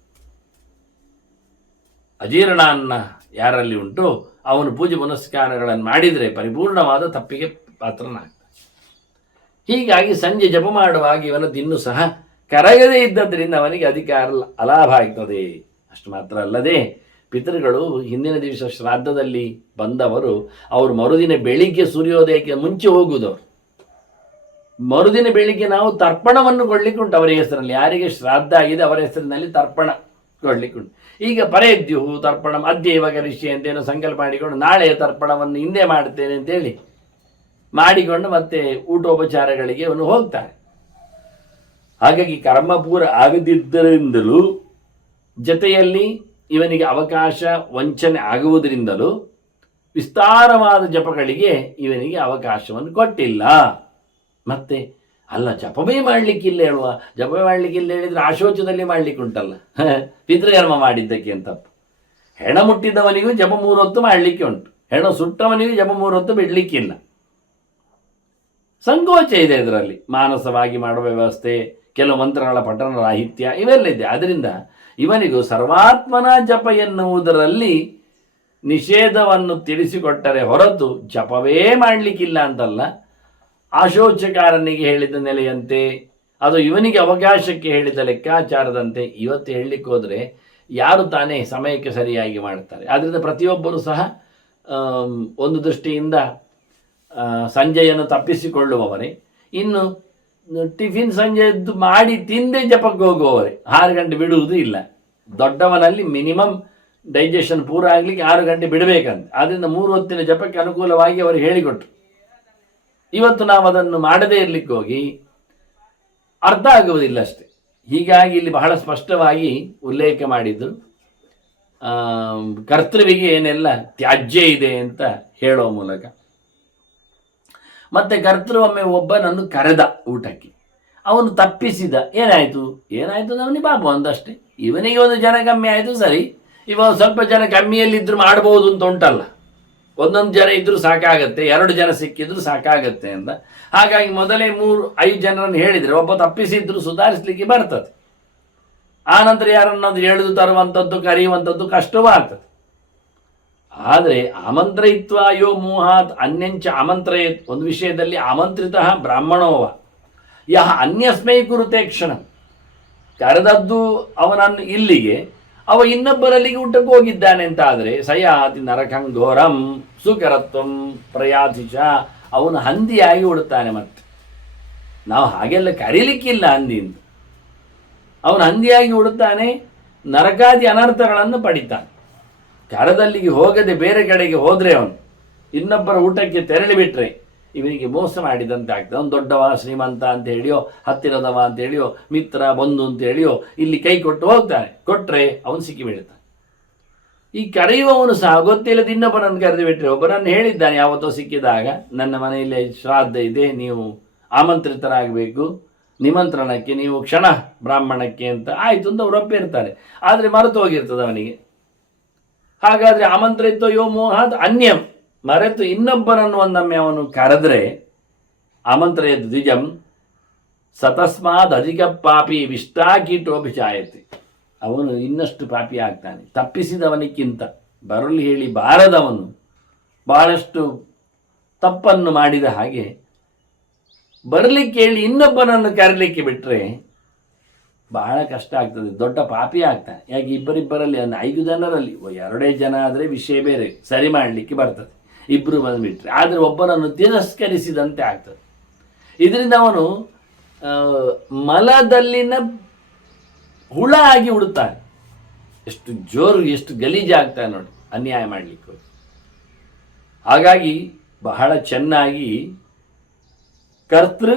ಅಜೀರ್ಣ ಅನ್ನ ಯಾರಲ್ಲಿ ಉಂಟು ಅವನು ಪೂಜೆ ಪುನಸ್ಕಾರಗಳನ್ನು ಮಾಡಿದರೆ ಪರಿಪೂರ್ಣವಾದ ತಪ್ಪಿಗೆ ಪಾತ್ರನಾಗ್ತಾನೆ. ಹೀಗಾಗಿ ಸಂಜೆ ಜಪ ಮಾಡುವಾಗ ಇವನದ್ದು ಇನ್ನೂ ಸಹ ಕರಗದೇ ಇದ್ದದ್ರಿಂದ ಅವನಿಗೆ ಅಧಿಕಾರ ಅಲಾಭ ಆಗ್ತದೆ. ಅಷ್ಟು ಮಾತ್ರ ಅಲ್ಲದೆ ಪಿತೃಗಳು ಹಿಂದಿನ ದಿವಸ ಶ್ರಾದ್ದದಲ್ಲಿ ಬಂದವರು ಅವರು ಮರುದಿನ ಬೆಳಿಗ್ಗೆ ಸೂರ್ಯೋದಯಕ್ಕೆ ಮುಂಚೆ ಹೋಗುವುದವರು. ಮರುದಿನ ಬೆಳಿಗ್ಗೆ ನಾವು ತರ್ಪಣವನ್ನು ಕೊಡಲಿಕ್ಕುಂಟು ಅವರ ಹೆಸರಲ್ಲಿ. ಯಾರಿಗೆ ಶ್ರಾದ್ದ ಆಗಿದೆ ಅವರ ಹೆಸರಿನಲ್ಲಿ ತರ್ಪಣ ಕೊಡಲಿಕ್ಕುಂಟು. ಈಗ ಪರೇದ್ಯುಹು ತರ್ಪಣ ಅದ್ಯೈವ ಕರಿಷ್ಯೆ ಅಂತೇನೋ ಸಂಕಲ್ಪ ಮಾಡಿಕೊಂಡು ನಾಳೆಯ ತರ್ಪಣವನ್ನು ಹಿಂದೆ ಮಾಡ್ತೇನೆ ಅಂತೇಳಿ ಮಾಡಿಕೊಂಡು ಮತ್ತೆ ಊಟೋಪಚಾರಗಳಿಗೆ ಅವನು ಹೋಗ್ತಾನೆ. ಹಾಗಾಗಿ ಕರ್ಮಪೂರ ಆಗದಿದ್ದರಿಂದಲೂ ಜೊತೆಯಲ್ಲಿ ಇವನಿಗೆ ಅವಕಾಶ ವಂಚನೆ ಆಗುವುದರಿಂದಲೂ ವಿಸ್ತಾರವಾದ ಜಪಗಳಿಗೆ ಇವನಿಗೆ ಅವಕಾಶವನ್ನು ಕೊಟ್ಟಿಲ್ಲ. ಮತ್ತೆ ಅಲ್ಲ, ಜಪವೇ ಮಾಡಲಿಕ್ಕಿಲ್ಲ ಹೇಳುವ, ಜಪವೇ ಮಾಡಲಿಕ್ಕಿಲ್ಲ ಹೇಳಿದರೆ ಆಶೋಚದಲ್ಲಿ ಮಾಡಲಿಕ್ಕೆ ಉಂಟಲ್ಲ, ಪಿತೃಕರ್ಮ ಮಾಡಿದ್ದಕ್ಕೆ ಅಂತ. ಹೆಣ ಮುಟ್ಟಿದವನಿಗೂ ಜಪ 3 ಹೊತ್ತು ಮಾಡಲಿಕ್ಕೆ ಉಂಟು, ಹೆಣ ಸುಟ್ಟವನಿಗೂ ಜಪ 3 ಹೊತ್ತು ಬಿಡಲಿಕ್ಕಿಲ್ಲ. ಸಂಕೋಚ ಇದೆ ಇದರಲ್ಲಿ. ಮಾನಸವಾಗಿ ಮಾಡುವ ವ್ಯವಸ್ಥೆ, ಕೆಲವು ಮಂತ್ರಗಳ ಪಠಣ ರಾಹಿತ್ಯ ಇವೆಲ್ಲ ಇದೆ. ಆದ್ದರಿಂದ ಇವನಿಗೂ ಸರ್ವಾತ್ಮನ ಜಪ ಎನ್ನುವುದರಲ್ಲಿ ನಿಷೇಧವನ್ನು ತಿಳಿಸಿಕೊಟ್ಟರೆ ಹೊರತು ಜಪವೇ ಮಾಡಲಿಕ್ಕಿಲ್ಲ ಅಂತಲ್ಲ. ಆಶೋಚಕಾರನಿಗೆ ಹೇಳಿದ ನೆಲೆಯಂತೆ, ಅದು ಇವನಿಗೆ ಅವಕಾಶಕ್ಕೆ ಹೇಳಿದ ಲೆಕ್ಕಾಚಾರದಂತೆ ಇವತ್ತು ಹೇಳಲಿಕ್ಕೆ ಹೋದರೆ ಯಾರು ತಾನೇ ಸಮಯಕ್ಕೆ ಸರಿಯಾಗಿ ಮಾಡ್ತಾರೆ. ಆದ್ದರಿಂದ ಪ್ರತಿಯೊಬ್ಬರೂ ಸಹ ಒಂದು ದೃಷ್ಟಿಯಿಂದ ಸಂಜೆಯನ್ನು ತಪ್ಪಿಸಿಕೊಳ್ಳುವವರೇ, ಇನ್ನು ಟಿಫಿನ್ ಸಂಜೆದ್ದು ಮಾಡಿ ತಿಂದೇ ಜಪಕ್ಕೆ ಹೋಗುವವರೇ. 6 ಗಂಟೆ ಬಿಡುವುದು ಇಲ್ಲ. ದೊಡ್ಡವನಲ್ಲಿ ಮಿನಿಮಮ್ ಡೈಜೆಷನ್ ಪೂರ ಆಗಲಿಕ್ಕೆ 6 ಗಂಟೆ ಬಿಡಬೇಕಂತ. ಆದ್ದರಿಂದ 3 ಹೊತ್ತಿನ ಜಪಕ್ಕೆ ಅನುಕೂಲವಾಗಿ ಅವರು ಹೇಳಿಕೊಟ್ರು. ಇವತ್ತು ನಾವು ಅದನ್ನು ಮಾಡದೇ ಇರಲಿಕ್ಕೆ ಹೋಗಿ ಅರ್ಥ ಆಗುವುದಿಲ್ಲ ಅಷ್ಟೆ. ಹೀಗಾಗಿ ಇಲ್ಲಿ ಬಹಳ ಸ್ಪಷ್ಟವಾಗಿ ಉಲ್ಲೇಖ ಮಾಡಿದ್ದು ಕರ್ತೃವಿಗೆ ಏನೆಲ್ಲ ತ್ಯಾಜ್ಯ ಇದೆ ಅಂತ ಹೇಳೋ ಮೂಲಕ. ಮತ್ತೆ ಕರ್ತೃ ಒಮ್ಮೆ ಒಬ್ಬನನ್ನು ಕರೆದ ಊಟಕ್ಕೆ, ಅವನು ತಪ್ಪಿಸಿದ. ಏನಾಯಿತು ಅವನಿಗೆ ಬಾಬು ಅಂದಷ್ಟೇ. ಇವನಿಗೆ ಒಂದು ಜನ ಕಮ್ಮಿ ಆಯಿತು, ಸರಿ. ಇವಾಗ ಸ್ವಲ್ಪ ಜನ ಕಮ್ಮಿಯಲ್ಲಿದ್ದರೂ ಮಾಡ್ಬೋದು ಅಂತ ಉಂಟಲ್ಲ, ಒಂದೊಂದು ಜನ ಇದ್ದರೂ ಸಾಕಾಗತ್ತೆ, 2 ಜನ ಸಿಕ್ಕಿದ್ರು ಸಾಕಾಗತ್ತೆ ಅಂತ. ಹಾಗಾಗಿ ಮೊದಲೇ 3-5 ಜನರನ್ನು ಹೇಳಿದರೆ ಒಬ್ಬ ತಪ್ಪಿಸಿದ್ರು ಸುಧಾರಿಸಲಿಕ್ಕೆ ಬರ್ತದೆ. ಆನಂತರ ಯಾರನ್ನಾದ್ರೂ ಎಳೆದು ತರುವಂಥದ್ದು ಕರೆಯುವಂಥದ್ದು ಕಷ್ಟವೂ ಆಗ್ತದೆ. ಆದರೆ ಆಮಂತ್ರಯಿತ್ವ ಯೋ ಮೋಹಾತ್ ಅನ್ಯಂಚ ಆಮಂತ್ರಯೇತ್, ಒಂದು ವಿಷಯದಲ್ಲಿ ಆಮಂತ್ರಿತ ಬ್ರಾಹ್ಮಣೋವ ಯಹ ಅನ್ಯಸ್ಮೈ ಕುರುತೆ ಕ್ಷಣ, ಕರೆದದ್ದು ಅವನನ್ನು ಇಲ್ಲಿಗೆ, ಅವ ಇನ್ನೊಬ್ಬರಲ್ಲಿಗೆ ಊಟಕ್ಕೆ ಹೋಗಿದ್ದಾನೆ ಅಂತ ಆದರೆ ಸಯಾತಿ ನರಕಂ ಘೋರಂ ಸುಕರತ್ವಂ ಪ್ರಯಾತಿಚ, ಅವನು ಹಂದಿಯಾಗಿ ಉಡುತ್ತಾನೆ. ಮತ್ತೆ ನಾವು ಹಾಗೆಲ್ಲ ಕರೀಲಿಕ್ಕಿಲ್ಲ ಹಂದಿಯಿಂದ. ಅವನು ಹಂದಿಯಾಗಿ ಉಡುತ್ತಾನೆ, ನರಕಾದಿ ಅನರ್ಥಗಳನ್ನು ಪಡಿತಾನೆ. ಕರದಲ್ಲಿಗೆ ಹೋಗದೆ ಬೇರೆ ಕಡೆಗೆ ಹೋದರೆ ಅವನು ಇನ್ನೊಬ್ಬರ ಊಟಕ್ಕೆ ತೆರಳಿಬಿಟ್ರೆ ಇವನಿಗೆ ಮೋಸ ಮಾಡಿದಂತೆ ಆಗ್ತದೆ. ಅವನು ದೊಡ್ಡವ ಶ್ರೀಮಂತ ಅಂತ ಹೇಳಿಯೋ, ಹತ್ತಿರದವ ಅಂತ ಹೇಳಿಯೋ, ಮಿತ್ರ ಬಂಧು ಅಂತ ಹೇಳಿಯೋ ಇಲ್ಲಿ ಕೈ ಕೊಟ್ಟು ಹೋಗ್ತಾನೆ. ಕೊಟ್ಟರೆ ಅವನು ಸಿಕ್ಕಿಬೀಳ್ತಾನೆ. ಈ ಕರೆಯುವವನು ಸಹ ಗೊತ್ತಿಲ್ಲದ ಇನ್ನೊಬ್ಬನನ್ನು ಕರೆದು ಬಿಟ್ಟರೆ, ಒಬ್ಬನನ್ನು ಹೇಳಿದ್ದಾನೆ ಯಾವತ್ತೋ ಸಿಕ್ಕಿದಾಗ, ನನ್ನ ಮನೆಯಲ್ಲಿ ಶ್ರಾದ್ದ ಇದೆ, ನೀವು ಆಮಂತ್ರಿತರಾಗಬೇಕು, ನಿಮಂತ್ರಣಕ್ಕೆ ನೀವು ಕ್ಷಣ ಬ್ರಾಹ್ಮಣಕ್ಕೆ ಅಂತ ಆಯಿತು ಅಂತ ಅವ್ರು ಒಪ್ಪಿರ್ತಾರೆ. ಆದರೆ ಮರೆತು ಹೋಗಿರ್ತದೆ ಅವನಿಗೆ. ಹಾಗಾದರೆ ಆಮಂತ್ರಿತೋ ಯೋ ಮೋಹಾತ್ ಅನ್ಯಂ, ಮರೆತು ಇನ್ನೊಬ್ಬನನ್ನು ಒಂದೊಮ್ಮೆ ಅವನು ಕರೆದ್ರೆ ಆಮಂತ್ರಯದ್ ದ್ವಿಜಂ ಸತಸ್ಮಾದ್ ಅಧಿಕ ಪಾಪಿ ವಿಷ್ಟಾಕೀಟೋಭಿಚಾಯತೆ, ಅವನು ಇನ್ನಷ್ಟು ಪಾಪಿ ಆಗ್ತಾನೆ. ತಪ್ಪಿಸಿದವನಿಕ್ಕಿಂತ ಬರಲಿ ಹೇಳಿ ಬಾರದವನು ಬಹಳಷ್ಟು ತಪ್ಪನ್ನು ಮಾಡಿದ ಹಾಗೆ ಬರಲಿಕ್ಕೆ ಹೇಳಿ ಇನ್ನೊಬ್ಬನನ್ನು ಕರೀಲಿಕ್ಕೆ ಬಿಟ್ಟರೆ ಬಹಳ ಕಷ್ಟ ಆಗ್ತದೆ, ದೊಡ್ಡ ಪಾಪಿ ಆಗ್ತಾನೆ. ಯಾಕೆ ಇಬ್ಬರಿಬ್ಬರಲ್ಲಿ 5 ಜನರಲ್ಲಿ 2 ಜನ ಆದರೆ ವಿಷಯ ಬೇರೆ, ಸರಿ ಮಾಡಲಿಕ್ಕೆ ಬರ್ತದೆ, 2 ಬಂದುಬಿಟ್ರೆ. ಆದರೆ ಒಬ್ಬನನ್ನು ತಿರಸ್ಕರಿಸಿದಂತೆ ಆಗ್ತದೆ. ಇದರಿಂದ ಅವನು ಮಲದಲ್ಲಿನ ಹುಳ ಆಗಿ ಉಡುತ್ತಾನೆ. ಎಷ್ಟು ಜೋರು, ಎಷ್ಟು ಗಲೀಜಾಗ್ತಾನೆ ನೋಡಿ, ಅನ್ಯಾಯ ಮಾಡಲಿಕ್ಕೆ. ಹಾಗಾಗಿ ಬಹಳ ಚೆನ್ನಾಗಿ ಕರ್ತೃ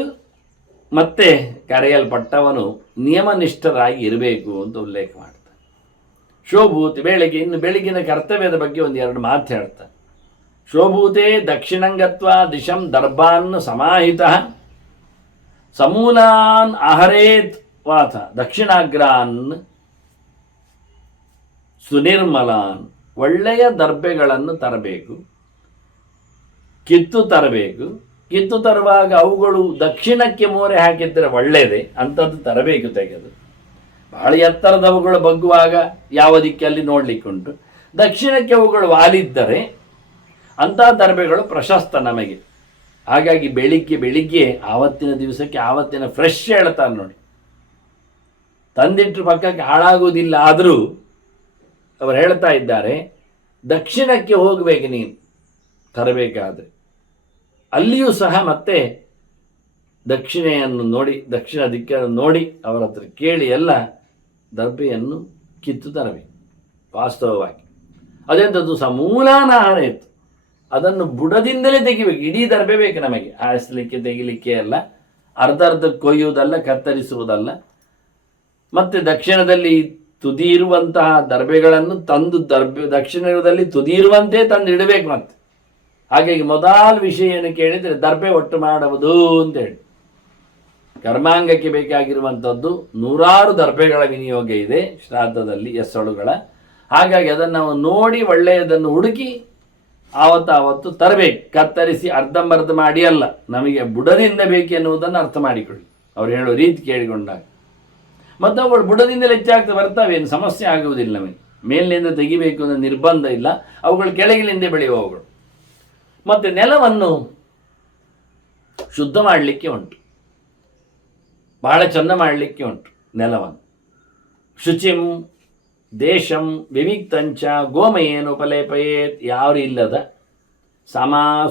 ಮತ್ತೆ ಕರೆಯಲ್ಪಟ್ಟವನು ನಿಯಮನಿಷ್ಠರಾಗಿ ಇರಬೇಕು ಅಂತ ಉಲ್ಲೇಖ ಮಾಡ್ತಾನೆ. ಶೋಭೂತಿ ಇನ್ನು ಬೆಳಗಿನ ಕರ್ತವ್ಯದ ಬಗ್ಗೆ 1-2 ಮಾತು ಹೇಳ್ತಾನೆ. ಶೋಭೂತೆ ದಕ್ಷಿಣಂಗತ್ವ ದಿಶಂ ದರ್ಭಾನ್ ಸಮಾಹಿತ ಸಮೂಲಾನ್ ಆಹರೇತ್ ವಾಥ ದಕ್ಷಿಣಾಗ್ರಾನ್ ಸುನಿರ್ಮಲಾನ್, ಒಳ್ಳೆಯ ದರ್ಬೆಗಳನ್ನು ತರಬೇಕು, ಕಿತ್ತು ತರಬೇಕು. ಕಿತ್ತು ತರುವಾಗ ಅವುಗಳು ದಕ್ಷಿಣಕ್ಕೆ ಮೋರೆ ಹಾಕಿದ್ರೆ ಒಳ್ಳೆಯದೇ, ಅಂಥದ್ದು ತರಬೇಕು ತೆಗೆದು. ಬಹಳ ಎತ್ತರದವುಗಳು ಬಗ್ಗುವಾಗ ಯಾವ ದಿಕ್ಕಲ್ಲಿ ನೋಡಲಿಕ್ಕುಂಟು, ದಕ್ಷಿಣಕ್ಕೆ ಅವುಗಳು ವಾಲಿದ್ದರೆ ಅಂಥ ತರಬೇಗಳು ಪ್ರಶಸ್ತ ನಮಗೆ. ಹಾಗಾಗಿ ಬೆಳಿಗ್ಗೆ ಆವತ್ತಿನ ದಿವಸಕ್ಕೆ ಆವತ್ತಿನ ಫ್ರೆಶ್ ಹೇಳ್ತಾರೆ ನೋಡಿ, ತಂದಿಟ್ಟು ಪಕ್ಕಕ್ಕೆ ಹಾಳಾಗುವುದಿಲ್ಲ. ಆದರೂ ಅವರು ಹೇಳ್ತಾ ಇದ್ದಾರೆ, ದಕ್ಷಿಣಕ್ಕೆ ಹೋಗಬೇಕು ನೀನು ತರಬೇಕಾದ್ರೆ. ಅಲ್ಲಿಯೂ ಸಹ ಮತ್ತೆ ದಕ್ಷಿಣೆಯನ್ನು ನೋಡಿ, ದಕ್ಷಿಣ ದಿಕ್ಕನ್ನು ನೋಡಿ ಅವರ ಹತ್ರ ಕೇಳಿ ಎಲ್ಲ ದರ್ಬೆಯನ್ನು ಕಿತ್ತು ತರಬೇಕು ವಾಸ್ತವವಾಗಿ. ಅದೆಂಥದ್ದು ಸಮೂಲಾನಾಹಾರ ಇತ್ತು, ಅದನ್ನು ಬುಡದಿಂದಲೇ ತೆಗಿಬೇಕು. ಇಡೀ ದರ್ಬೆ ಬೇಕು ನಮಗೆ, ಹಾಯಿಸಲಿಕ್ಕೆ ತೆಗಿಲಿಕ್ಕೆ ಅಲ್ಲ, ಅರ್ಧ ಕೊಯ್ಯುವುದಲ್ಲ, ಕತ್ತರಿಸುವುದಲ್ಲ. ಮತ್ತು ದಕ್ಷಿಣದಲ್ಲಿ ತುದಿ ಇರುವಂತಹ ದರ್ಬೆಗಳನ್ನು ತಂದು ದಕ್ಷಿಣದಲ್ಲಿ ತುದಿ ಇರುವಂತೆ ತಂದು ಇಡಬೇಕು. ಮತ್ತೆ ಹಾಗಾಗಿ ಮೊದಲ ವಿಷಯ ಏನು ಕೇಳಿದರೆ ದರ್ಬೆ ಒಟ್ಟು ಮಾಡುವುದು ಅಂತೇಳಿ. ಕರ್ಮಾಂಗಕ್ಕೆ ಬೇಕಾಗಿರುವಂಥದ್ದು 100 ದರ್ಬೆಗಳ ವಿನಿಯೋಗ ಇದೆ ಶ್ರಾದ್ದದಲ್ಲಿ, ಎಸಳುಗಳ. ಹಾಗಾಗಿ ಅದನ್ನು ನಾವು ನೋಡಿ ಒಳ್ಳೆಯದನ್ನು ಹುಡುಕಿ ಆವತ್ತು ತರಬೇಕು. ಕತ್ತರಿಸಿ ಅರ್ಧಂಬರ್ಧ ಮಾಡಿ ಅಲ್ಲ, ನಮಗೆ ಬುಡದಿಂದ ಬೇಕೆನ್ನುವುದನ್ನು ಅರ್ಥ ಮಾಡಿಕೊಳ್ಳಿ ಅವ್ರು ಹೇಳೋ ರೀತಿ ಕೇಳಿಕೊಂಡಾಗ. ಮತ್ತು ಅವುಗಳು ಬುಡದಿಂದಲೇ ಹೆಚ್ಚಾಗ್ತಾ ಬರ್ತವೆ, ಏನು ಸಮಸ್ಯೆ ಆಗುವುದಿಲ್ಲ ನಮಗೆ. ಮೇಲಿನಿಂದ ತೆಗಿಬೇಕು ಅನ್ನೋ ನಿರ್ಬಂಧ ಇಲ್ಲ, ಅವುಗಳು ಕೆಳಗಿನಿಂದ ಬೆಳೆಯುವವುಗಳು. ಮತ್ತು ನೆಲವನ್ನು ಶುದ್ಧ ಮಾಡಲಿಕ್ಕೆ ಉಂಟು, ಬಹಳ ಚೆಂದ ಮಾಡಲಿಕ್ಕೆ ಉಂಟು ನೆಲವನ್ನು. ಶುಚಿಂ ದೇಶಂ ವಿವಿಕ್ತಂಚ ಗೋಮಯೇನು ಉಪಲೇಪಯೇತ್, ಯಾರು ಇಲ್ಲದ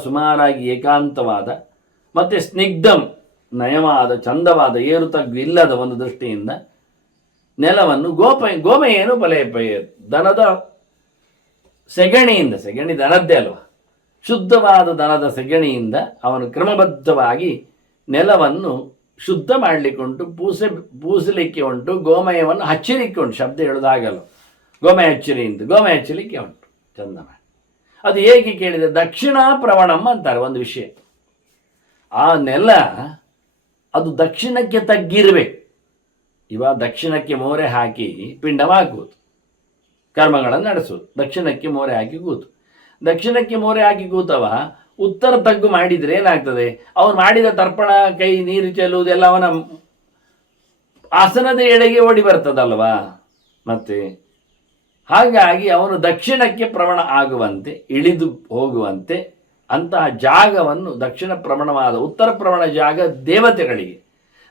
ಸುಮಾರಾಗಿ ಏಕಾಂತವಾದ ಮತ್ತು ಸ್ನಿಗ್ಧಂ ನಯವಾದ ಚಂದವಾದ ಏರು ತಗ್ಗು ಇಲ್ಲದ ಒಂದು ದೃಷ್ಟಿಯಿಂದ ನೆಲವನ್ನು ಗೋಮಯೇನು ಉಪಲೇಪಯೇತ್, ದನದ ಸೆಗಣಿ ದನದ್ದೇ ಅಲ್ವಾ, ಶುದ್ಧವಾದ ದನದ ಸೆಗಣಿಯಿಂದ ಅವನು ಕ್ರಮಬದ್ಧವಾಗಿ ನೆಲವನ್ನು ಶುದ್ಧ ಮಾಡಲಿಕ್ಕೆ ಉಂಟು, ಪೂಸಲಿಕ್ಕೆ ಉಂಟು, ಗೋಮಯವನ್ನು ಹಚ್ಚಲಿಕ್ಕೆ ಉಂಟು. ಶಬ್ದ ಹೇಳೋದಾಗಲ್ಲ, ಗೋಮಯ ಹಚ್ಚಲಿಕ್ಕೆ ಉಂಟು ಚಂದ ಮಾಡಿ. ಅದು ಹೇಗೆ ಕೇಳಿದರೆ ದಕ್ಷಿಣ ಪ್ರವಣಂ ಅಂತಾರೆ ಒಂದು ವಿಷಯ. ಆ ನೆಲ ಅದು ದಕ್ಷಿಣಕ್ಕೆ ತಗ್ಗಿರಬೇಕು. ಇವಾಗ ದಕ್ಷಿಣಕ್ಕೆ ಮೋರೆ ಹಾಕಿ ಪಿಂಡವಾಗುವುದು, ಕರ್ಮಗಳನ್ನು ನಡೆಸುವುದು. ದಕ್ಷಿಣಕ್ಕೆ ಮೋರೆ ಹಾಕಿ ಕೂತು, ದಕ್ಷಿಣಕ್ಕೆ ಮೋರೆ ಹಾಕಿ ಕೂತವ ಉತ್ತರ ತಗ್ಗು ಮಾಡಿದರೆ ಏನಾಗ್ತದೆ, ಅವನು ಮಾಡಿದ ತರ್ಪಣ, ಕೈ ನೀರು ಚೆಲ್ಲುವುದೆಲ್ಲ ಅವನ ಆಸನದ ಎಡೆಗೆ ಓಡಿ ಬರ್ತದಲ್ವಾ. ಮತ್ತೆ ಹಾಗಾಗಿ ಅವನು ದಕ್ಷಿಣಕ್ಕೆ ಪ್ರವಣ ಆಗುವಂತೆ, ಇಳಿದು ಹೋಗುವಂತೆ ಅಂತಹ ಜಾಗವನ್ನು, ದಕ್ಷಿಣ ಪ್ರವಣವಾದ ಉತ್ತರ ಪ್ರವಣ ಜಾಗ ದೇವತೆಗಳಿಗೆ,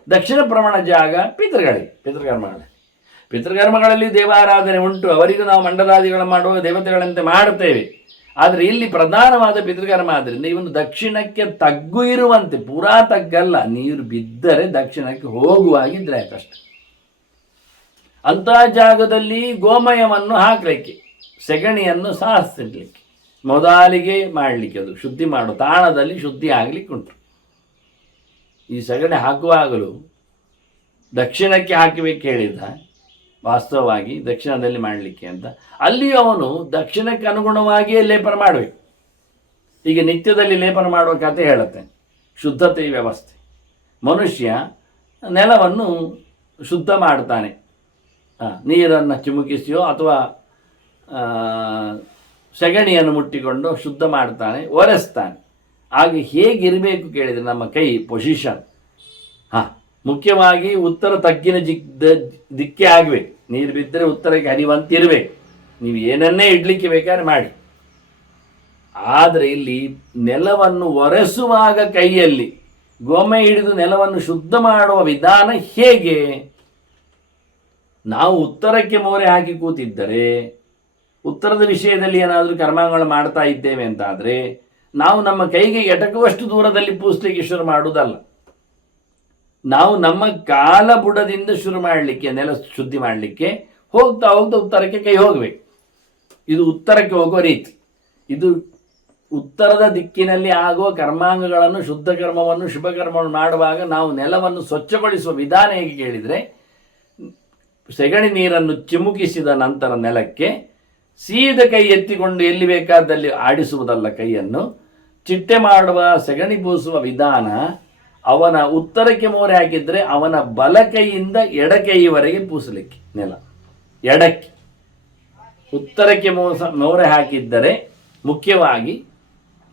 ದಕ್ಷಿಣ ಪ್ರವಣ ಜಾಗ ಪಿತೃಕರ್ಮಗಳಲ್ಲಿ ದೇವಾರಾಧನೆ ಉಂಟು. ಅವರಿಗೂ ನಾವು ಮಂಡಲಾದಿಗಳನ್ನು ಮಾಡುವಾಗ ದೇವತೆಗಳಂತೆ ಮಾಡುತ್ತೇವೆ. ಆದರೆ ಇಲ್ಲಿ ಪ್ರಧಾನವಾದ ಪಿತೃಕರ್ಮ ಆದ್ದರಿಂದ ಇವನು ದಕ್ಷಿಣಕ್ಕೆ ತಗ್ಗು ಇರುವಂತೆ, ಪೂರಾ ತಗ್ಗಲ್ಲ, ನೀರು ಬಿದ್ದರೆ ದಕ್ಷಿಣಕ್ಕೆ ಹೋಗುವಾಗಿದ್ರೆ ಆಯ್ತಷ್ಟೆ. ಅಂತಹ ಜಾಗದಲ್ಲಿ ಗೋಮಯವನ್ನು ಹಾಕಲಿಕ್ಕೆ, ಸೆಗಣಿಯನ್ನು ಸಾರಿಸಲಿಕ್ಕೆ, ಮೊದಲಿಗೆ ಮಾಡಲಿಕ್ಕೆ, ಅದು ಶುದ್ಧಿ ಮಾಡೋ ತಾಣದಲ್ಲಿ ಶುದ್ಧಿ ಆಗಲಿಕ್ಕೆ ಉಂಟು. ಈ ಸೆಗಣಿ ಹಾಕುವಾಗಲೂ ದಕ್ಷಿಣಕ್ಕೆ ಹಾಕಬೇಕು ಹೇಳಿದ, ವಾಸ್ತವವಾಗಿ ದಕ್ಷಿಣದಲ್ಲಿ ಮಾಡಲಿಕ್ಕೆ ಅಂತ. ಅಲ್ಲಿ ಅವನು ದಕ್ಷಿಣಕ್ಕೆ ಅನುಗುಣವಾಗಿಯೇ ಲೇಪನ ಮಾಡಬೇಕು. ಈಗ ನಿತ್ಯದಲ್ಲಿ ಲೇಪನ ಮಾಡುವ ಕಥೆ ಹೇಳುತ್ತೆ, ಶುದ್ಧತೆ ವ್ಯವಸ್ಥೆ. ಮನುಷ್ಯ ನೆಲವನ್ನು ಶುದ್ಧ ಮಾಡ್ತಾನೆ, ನೀರನ್ನು ಚಿಮುಕಿಸಿಯೋ ಅಥವಾ ಸೆಗಣಿಯನ್ನು ಮುಟ್ಟಿಕೊಂಡು ಶುದ್ಧ ಮಾಡ್ತಾನೆ, ಒರೆಸ್ತಾನೆ. ಹಾಗೆ ಹೇಗಿರಬೇಕು ಕೇಳಿದರೆ ನಮ್ಮ ಕೈ ಪೊಸಿಷನ್, ಮುಖ್ಯವಾಗಿ ಉತ್ತರ ತಗ್ಗಿನ ದಿಕ್ಕೇ ಆಗಬೇಕು. ನೀರು ಬಿದ್ದರೆ ಉತ್ತರಕ್ಕೆ ಹರಿವಂತಿರಬೇಕು. ನೀವು ಏನನ್ನೇ ಇಡ್ಲಿಕ್ಕೆ ಬೇಕಾದ್ರೆ ಮಾಡಿ. ಆದರೆ ಇಲ್ಲಿ ನೆಲವನ್ನು ಒರೆಸುವಾಗ ಕೈಯಲ್ಲಿ ಗೋಮೆ ಹಿಡಿದು ನೆಲವನ್ನು ಶುದ್ಧ ಮಾಡುವ ವಿಧಾನ ಹೇಗೆ? ನಾವು ಉತ್ತರಕ್ಕೆ ಮೋರೆ ಹಾಕಿ ಕೂತಿದ್ದರೆ, ಉತ್ತರದ ವಿಷಯದಲ್ಲಿ ಏನಾದರೂ ಕರ್ಮಗಳು ಮಾಡ್ತಾ ಇದ್ದೇವೆ ಅಂತಾದರೆ ನಾವು ನಮ್ಮ ಕೈಗೆ ಎಟಕುವಷ್ಟು ದೂರದಲ್ಲಿ ಪೂಸ್ಲಿಕ್ಕೆ ಶುರು ಮಾಡುವುದಲ್ಲ. ನಾವು ನಮ್ಮ ಕಾಲ ಬುಡದಿಂದ ಶುರು ಮಾಡಲಿಕ್ಕೆ, ನೆಲ ಶುದ್ಧಿ ಮಾಡಲಿಕ್ಕೆ ಹೋಗ್ತಾ ಉತ್ತರಕ್ಕೆ ಕೈ ಹೋಗಬೇಕು. ಇದು ಉತ್ತರಕ್ಕೆ ಹೋಗುವ ರೀತಿ. ಇದು ಉತ್ತರದ ದಿಕ್ಕಿನಲ್ಲಿ ಆಗುವ ಕರ್ಮಾಂಗಗಳನ್ನು, ಶುದ್ಧ ಕರ್ಮವನ್ನು, ಶುಭ ಕರ್ಮವನ್ನು ಮಾಡುವಾಗ ನಾವು ನೆಲವನ್ನು ಸ್ವಚ್ಛಗೊಳಿಸುವ ವಿಧಾನ ಹೇಗೆ ಕೇಳಿದರೆ, ಸೆಗಣಿ ನೀರನ್ನು ಚಿಮುಕಿಸಿದ ನಂತರ ನೆಲಕ್ಕೆ ಸೀದ ಕೈ ಎತ್ತಿಕೊಂಡು ಎಲ್ಲಿ ಬೇಕಾದಲ್ಲಿ ಆಡಿಸುವುದಲ್ಲ, ಕೈಯನ್ನು ಚಿಟ್ಟೆ ಮಾಡುವ, ಸೆಗಣಿ ಬೂಸುವ ವಿಧಾನ. ಅವನ ಉತ್ತರಕ್ಕೆ ಮೋರೆ ಹಾಕಿದರೆ ಅವನ ಬಲಕೈಯಿಂದ ಎಡಕೈಯವರೆಗೆ ಪೂಸಲಿಕ್ಕೆ ನೆಲ, ಎಡಕ್ಕೆ. ಉತ್ತರಕ್ಕೆ ಮೋರೆ ಹಾಕಿದ್ದರೆ ಮುಖ್ಯವಾಗಿ